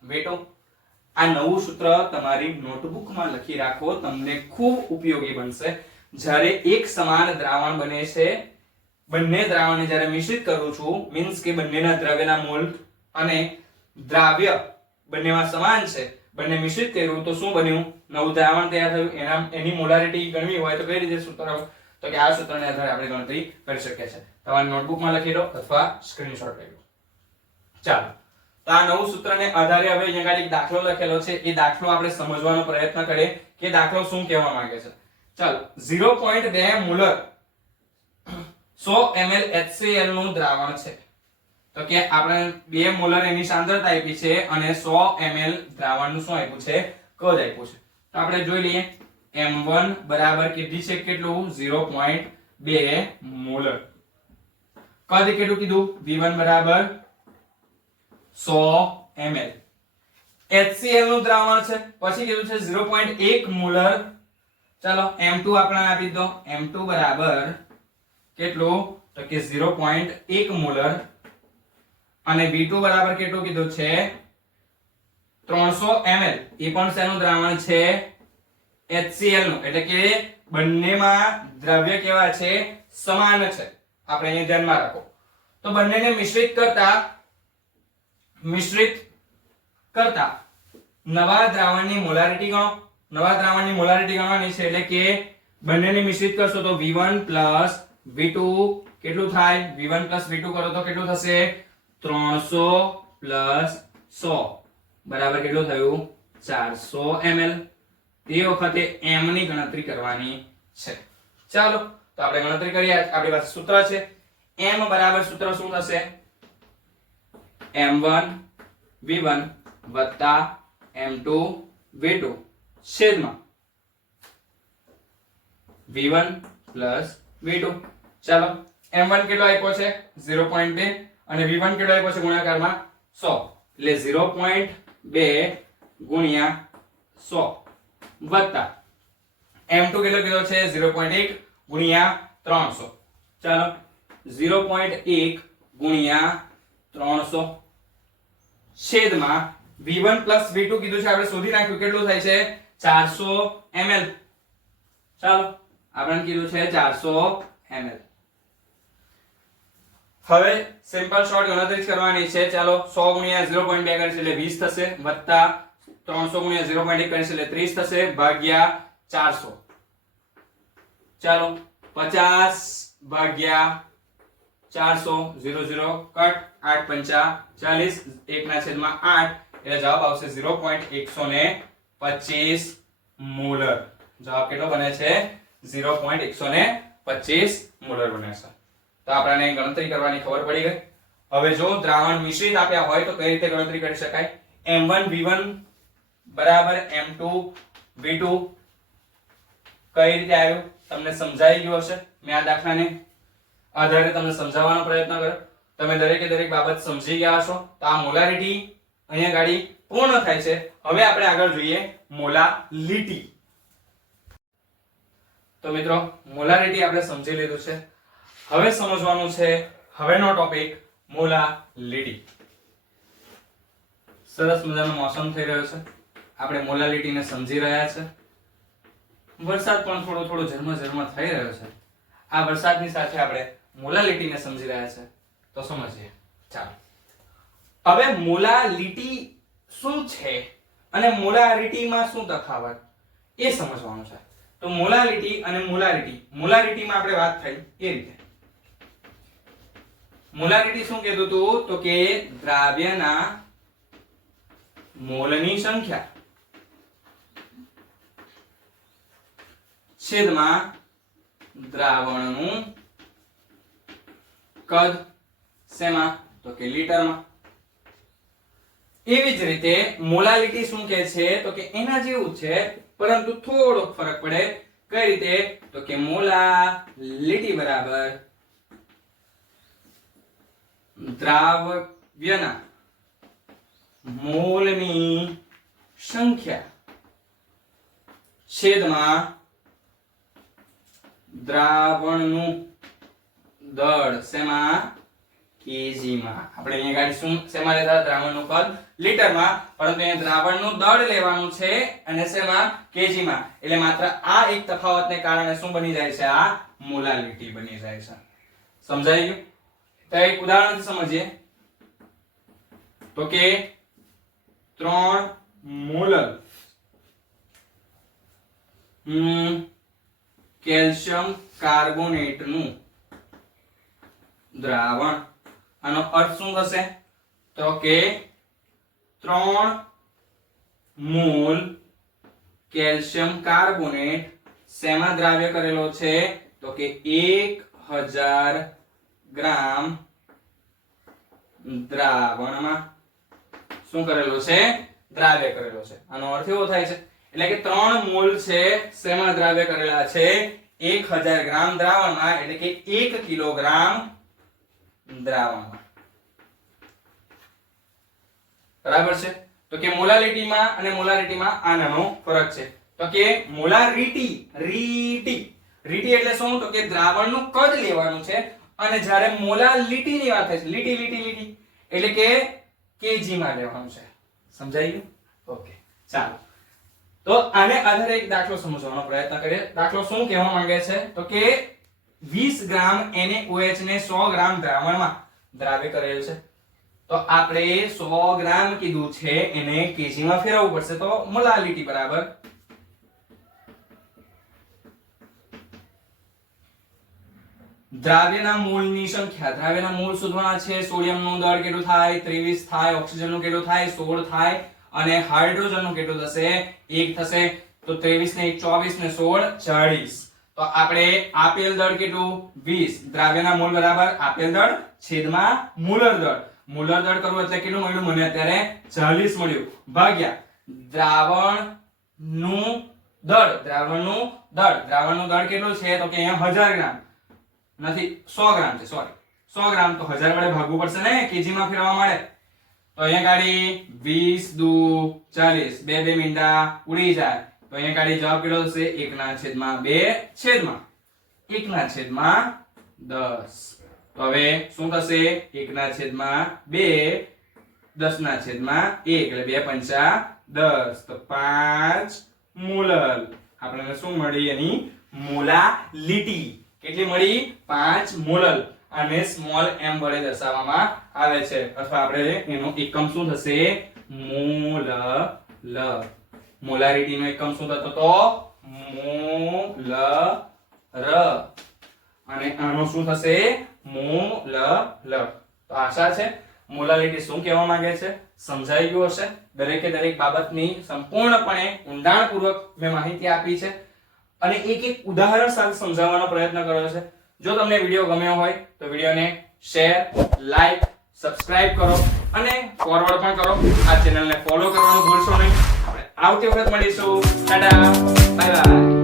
V2. આ નવું સૂત્ર તમારી નોટબુકમાં લખી રાખો તમને ખૂબ ઉપયોગી બનશે. જ્યારે એક સમાન દ્રાવણ બને છે બંને દ્રાવણને જ્યારે મિશ્રિત કરું છું મીન્સ કે બંનેના દ્રવ્યના મોલ અને દ્રાવ્ય બંનેમાં સમાન છે બંને મિશ્રિત કર્યું તો શું બન્યું નવું દ્રાવણ તૈયાર થયું. એની મોલારિટી ગણવી હોય તો કઈ રીતે સૂત્ર તો કે આ સૂત્રને આધારે આપણે ગણતરી કરી શકીએ છીએ. તમારી નોટબુકમાં લખી લો અથવા સ્ક્રીનશોટ લઈ લો. ચાલો તો આ નવું સૂત્રને આધારે હવે અહીંયા આગળ એક દાખલો લખેલો છે એ દાખલો આપણે સમજવાનો પ્રયત્ન કરીએ કે દાખલો શું કહેવા માંગે છે. ચાલો 0.2 મોલર 100 ml HCl નું દ્રાવણ છે. તો કે આપણે 2 મોલર એની સાંદ્રતા આપી છે અને 100 ml દ્રાવણનું શું આપ્યું છે કદ આપ્યું છે. તો આપણે જોઈ લઈએ M1 બરાબર કીધી છે કેટલું 0.2 મોલર. કદ કેટલું કીધું V1 બરાબર 100 ml. HCl નું દ્રાવણ છે પછી કીધું છે 0.1 મોલર. ચાલો M2 આપણે આપી દો M2 બરાબર કેટલું તો કે 0.1 મોલર અને V2 બરાબર કેટલું કીધું છે 300 ml. એ પણ શેનું દ્રાવણ છે HCl નું એટલે કે બંનેમાં દ્રવ્ય કેવા છે સમાન છે. આપણે અહીંયા ધ્યાનમાં રાખો તો બંનેને મિશ્રિત કરતા નવા દ્રાવણની મોલારિટી ગણો. નવા દ્રાવણની મોલારિટી ગણવાની છે એટલે કે બંનેને મિશ્રિત કરશો તો v1 v2 કેટલું થાય? v1 v2 કરો તો કેટલું થશે? 300 100 બરાબર કેટલું થયું? 400 ml. તે વખતે m ની ગણતરી કરવાની છે. ચાલો તો આપણે ગણતરી કરીએ. આપણી પાસે સૂત્ર છે m બરાબર સૂત્ર શું થશે? m1 v1 વત્તા m2 v2 છેદમાં v1 v2. ચાલો m1 કેટલો આપ્યો છે? 0.2 અને v1 કેટલો આપ્યો છે ગુણાકારમાં? 100 એટલે 0.2 ગુણ્યા 100 વત્તા m2 કેટલો કીધો છે? 0.1 ગુણ્યા 300. ચાલો 0.1 ગુણ્યા 300 છેદમાં v1 v2 કીધું છે આપણે શોધી નાખ્યું. કેટલું થાય છે? 400 ml. ચાલો આપણે કીધું છે 400 ml. હવે સિમ્પલ શોર્ટ ગણતરી કરવાની છે. ચાલો 100 ગુણ્યા 0.2 કરીશું એટલે 20 થશે વત્તા 300 ગુણ્યા 0.1 કરીશું એટલે 30 થશે ભાગ્યા 400. ચાલો 50 ભાગ્યા 400 0 0 કટ 8 પંચા 40 1 ના છેદમાં 8 એટલે જવાબ આવશે 0.125 મોલર. જવાબ કેટલો બને છે? 0.125 મોલર બને છે. તો આપણને ગણતરી કરવાની ખબર પડી ગઈ. હવે જો દ્રાવણ મિશ્રિત આપ્યા હોય તો કઈ રીતે ગણતરી કરી શકાય? m1 v1 બરાબર m2 v2 કઈ રીતે આવ્યું તમને સમજાઈ ગયું હશે. મેં આ દાખલાને આધારે તમને સમજાવવાનો પ્રયત્ન કર્યો. તમે દરેકે દરેક બાબત સમજી ગયા હશો. તો આ મોલારિટી અહીંયા ગાડી પૂર્ણ થાય છે. હવે આપણે આગળ જોઈએ મોલાલિટી. તો મિત્રો મોલારિટી આપણે સમજી લીધું છે. હવે સમજવાનું છે હવેનો ટોપિક મોલાલિટી. સરસ મજાનો મોસમ થઈ રહ્યો છે. આપણે મોલાલિટીને સમજી રહ્યા છે. વરસાદ પણ થોડો થોડો ઝરમર થઈ રહ્યો છે. આ વરસાદની સાથે આપણે મોલાલિટીને સમજી રહ્યા છે. તો સમજીએ. ચાલો હવે મોલાલિટી શું છે અને મોલારિટીમાં શું તફાવત એ સમજવાનું છે. તો મોલાલિટી અને મોલારિટીમાં આપણે વાત થઈ એ રીતે. મોલારિટી શું કહેતું હતું? તો કે દ્રાવ્યના મોલની સંખ્યા છેદમાં દ્રાવણનું કદ. શેમાં? તો કે લીટરમાં. એવી જ રીતે મોલાલિટી શું કહે છે? તો કે એના જેવું છે પરંતુ થોડો ફરક પડે. કઈ રીતે? તો કે મોલાલિટી બરાબર દ્રાવ્યના મોલની સંખ્યા છેદમાં દ્રાવણનું દળ. શેમાં? કેજીમાં. આપણે અહીંયા ગાડી શું શેમાં લેતા? દ્રાવણનું કદ લીટરમાં, પરંતુ અહીંયા દ્રાવણનું દળ લેવાનું છે અને શેમાં? કેજીમાં. એટલે માત્ર આ એક તફાવતને કારણે શું બની જાય છે? આ મોલાલિટી બની જાય છે. સમજાઈ ગયું? તો એક ઉદાહરણથી સમજીએ. તો કે 3 મોલર કેલ્શિયમ કાર્બોનેટનું દ્રાવણ. આનો અર્થ શું થશે? તો કે 3 મોલ કેલ્શિયમ કાર્બોનેટ શેમાં દ્રાવ્ય કરેલો છે? તો કે 1000 ગ્રામ દ્રાવણમાં શું કરેલો છે? દ્રાવ્ય કરેલો છે. આનો અર્થ એવો થાય છે એટલે કે 3 મોલ છે શેમાં દ્રાવ્ય કરેલા છે? 1000 ગ્રામ દ્રાવણમાં, એટલે કે 1 કિલોગ્રામ દ્રાવણમાં. બરાબર છે? તો કે મોલાલિટીમાં અને મોલારિટીમાં આ નાનો ફરક છે. તો કે મોલારિટી રીટી એટલે શું? તો કે દ્રાવણનું કદ લેવાનું છે. અને જ્યારે મોલાલિટીની વાત થાય છે, લીટી એટલે કે કેજી માં લેવાનું છે. સમજાઈ ગયું? ઓકે ચાલો. તો આને આધારે એક દાખલો સમજવાનો પ્રયત્ન કરીએ. દાખલો શું કહેવા માંગે છે? તો કે 20 ગ્રામ NaOH ને 100 ગ્રામ દ્રાવણમાં દ્રાવ્ય કરેલ છે. તો આપણે 100 ગ્રામ કીધું છે એને કેજી માં ફેરવવું પડશે. તો મોલાલિટી બરાબર દ્રાવ્યના મૂળની સંખ્યા, દ્રાવ્યના મૂળ શોધવાના છે. સોડિયમનું દળ કેટલું થાય? 23 થાય. ઓક્સિજનનું કેટલું થાય? 16 થાય. અને હાઇડ્રોજનનું કેટલું થશે? 1 થશે. તો 23 ને 1 24 ને 16 40. તો આપણે આપેલ દળ કેટલું? 20. દ્રાવ્યના મૂળ બરાબર આપેલ દળ છેદમાં મૂલર દળ. મૂલર દળ કરવું એટલે કેટલું મળ્યું મને અત્યારે? 40 મળ્યું. ભાગ્યા દ્રાવણનું દળ. દ્રાવણનું દળ કેટલું છે? તો કે અહીંયા 1000 ગ્રામ નથી, 100 ગ્રામ છે. સોરી, 100 ગ્રામ. તો 1000 વડે ભાગવું પડશે ને, કેજી માં ફેરવા મળે. તો અહીંયા ગાડી 20 દુ 40, બે બે મીંડા ઉડી જાય. તો અહીંયા ગાડી જવાબ કેટલો થશે? 1/2/10. તો હવે શું થશે? 1/2 10/1 એટલે 2 પંચા 10. તો 5 મોલર. આપણને શું મળી? એની મોલાલિટી કેટલી મળી? 5 મોલર. આને સ્મોલ m વડે દર્શાવવામાં આવે છે, અથવા આપણે એનો એકમ શું થશે? મોલ. મોલારિટી નો એકમ શું થતો તો? મોલ. અને આનો શું થશે? મોલ. તો આશા છે મોલાલિટી શું કહેવા માંગે છે સમજાઈ ગયું હશે. દરેકે દરેક બાબતની સંપૂર્ણપણે ઊંડાણપૂર્વક મેં માહિતી આપી છે અને એક એક ઉદાહરણ સાથે સમજાવવાનો પ્રયત્ન કર્યો છે. જો તમને વિડીયો ગમ્યો હોય તો વિડીયોને શેર, લાઈક, સબસ્ક્રાઇબ કરો અને ફોરવર્ડ પણ કરો. આ ચેનલને ફોલો કરવાનું ભૂલશો નહીં. આપણે આવતી વખત મળીશું. Tata, bye bye.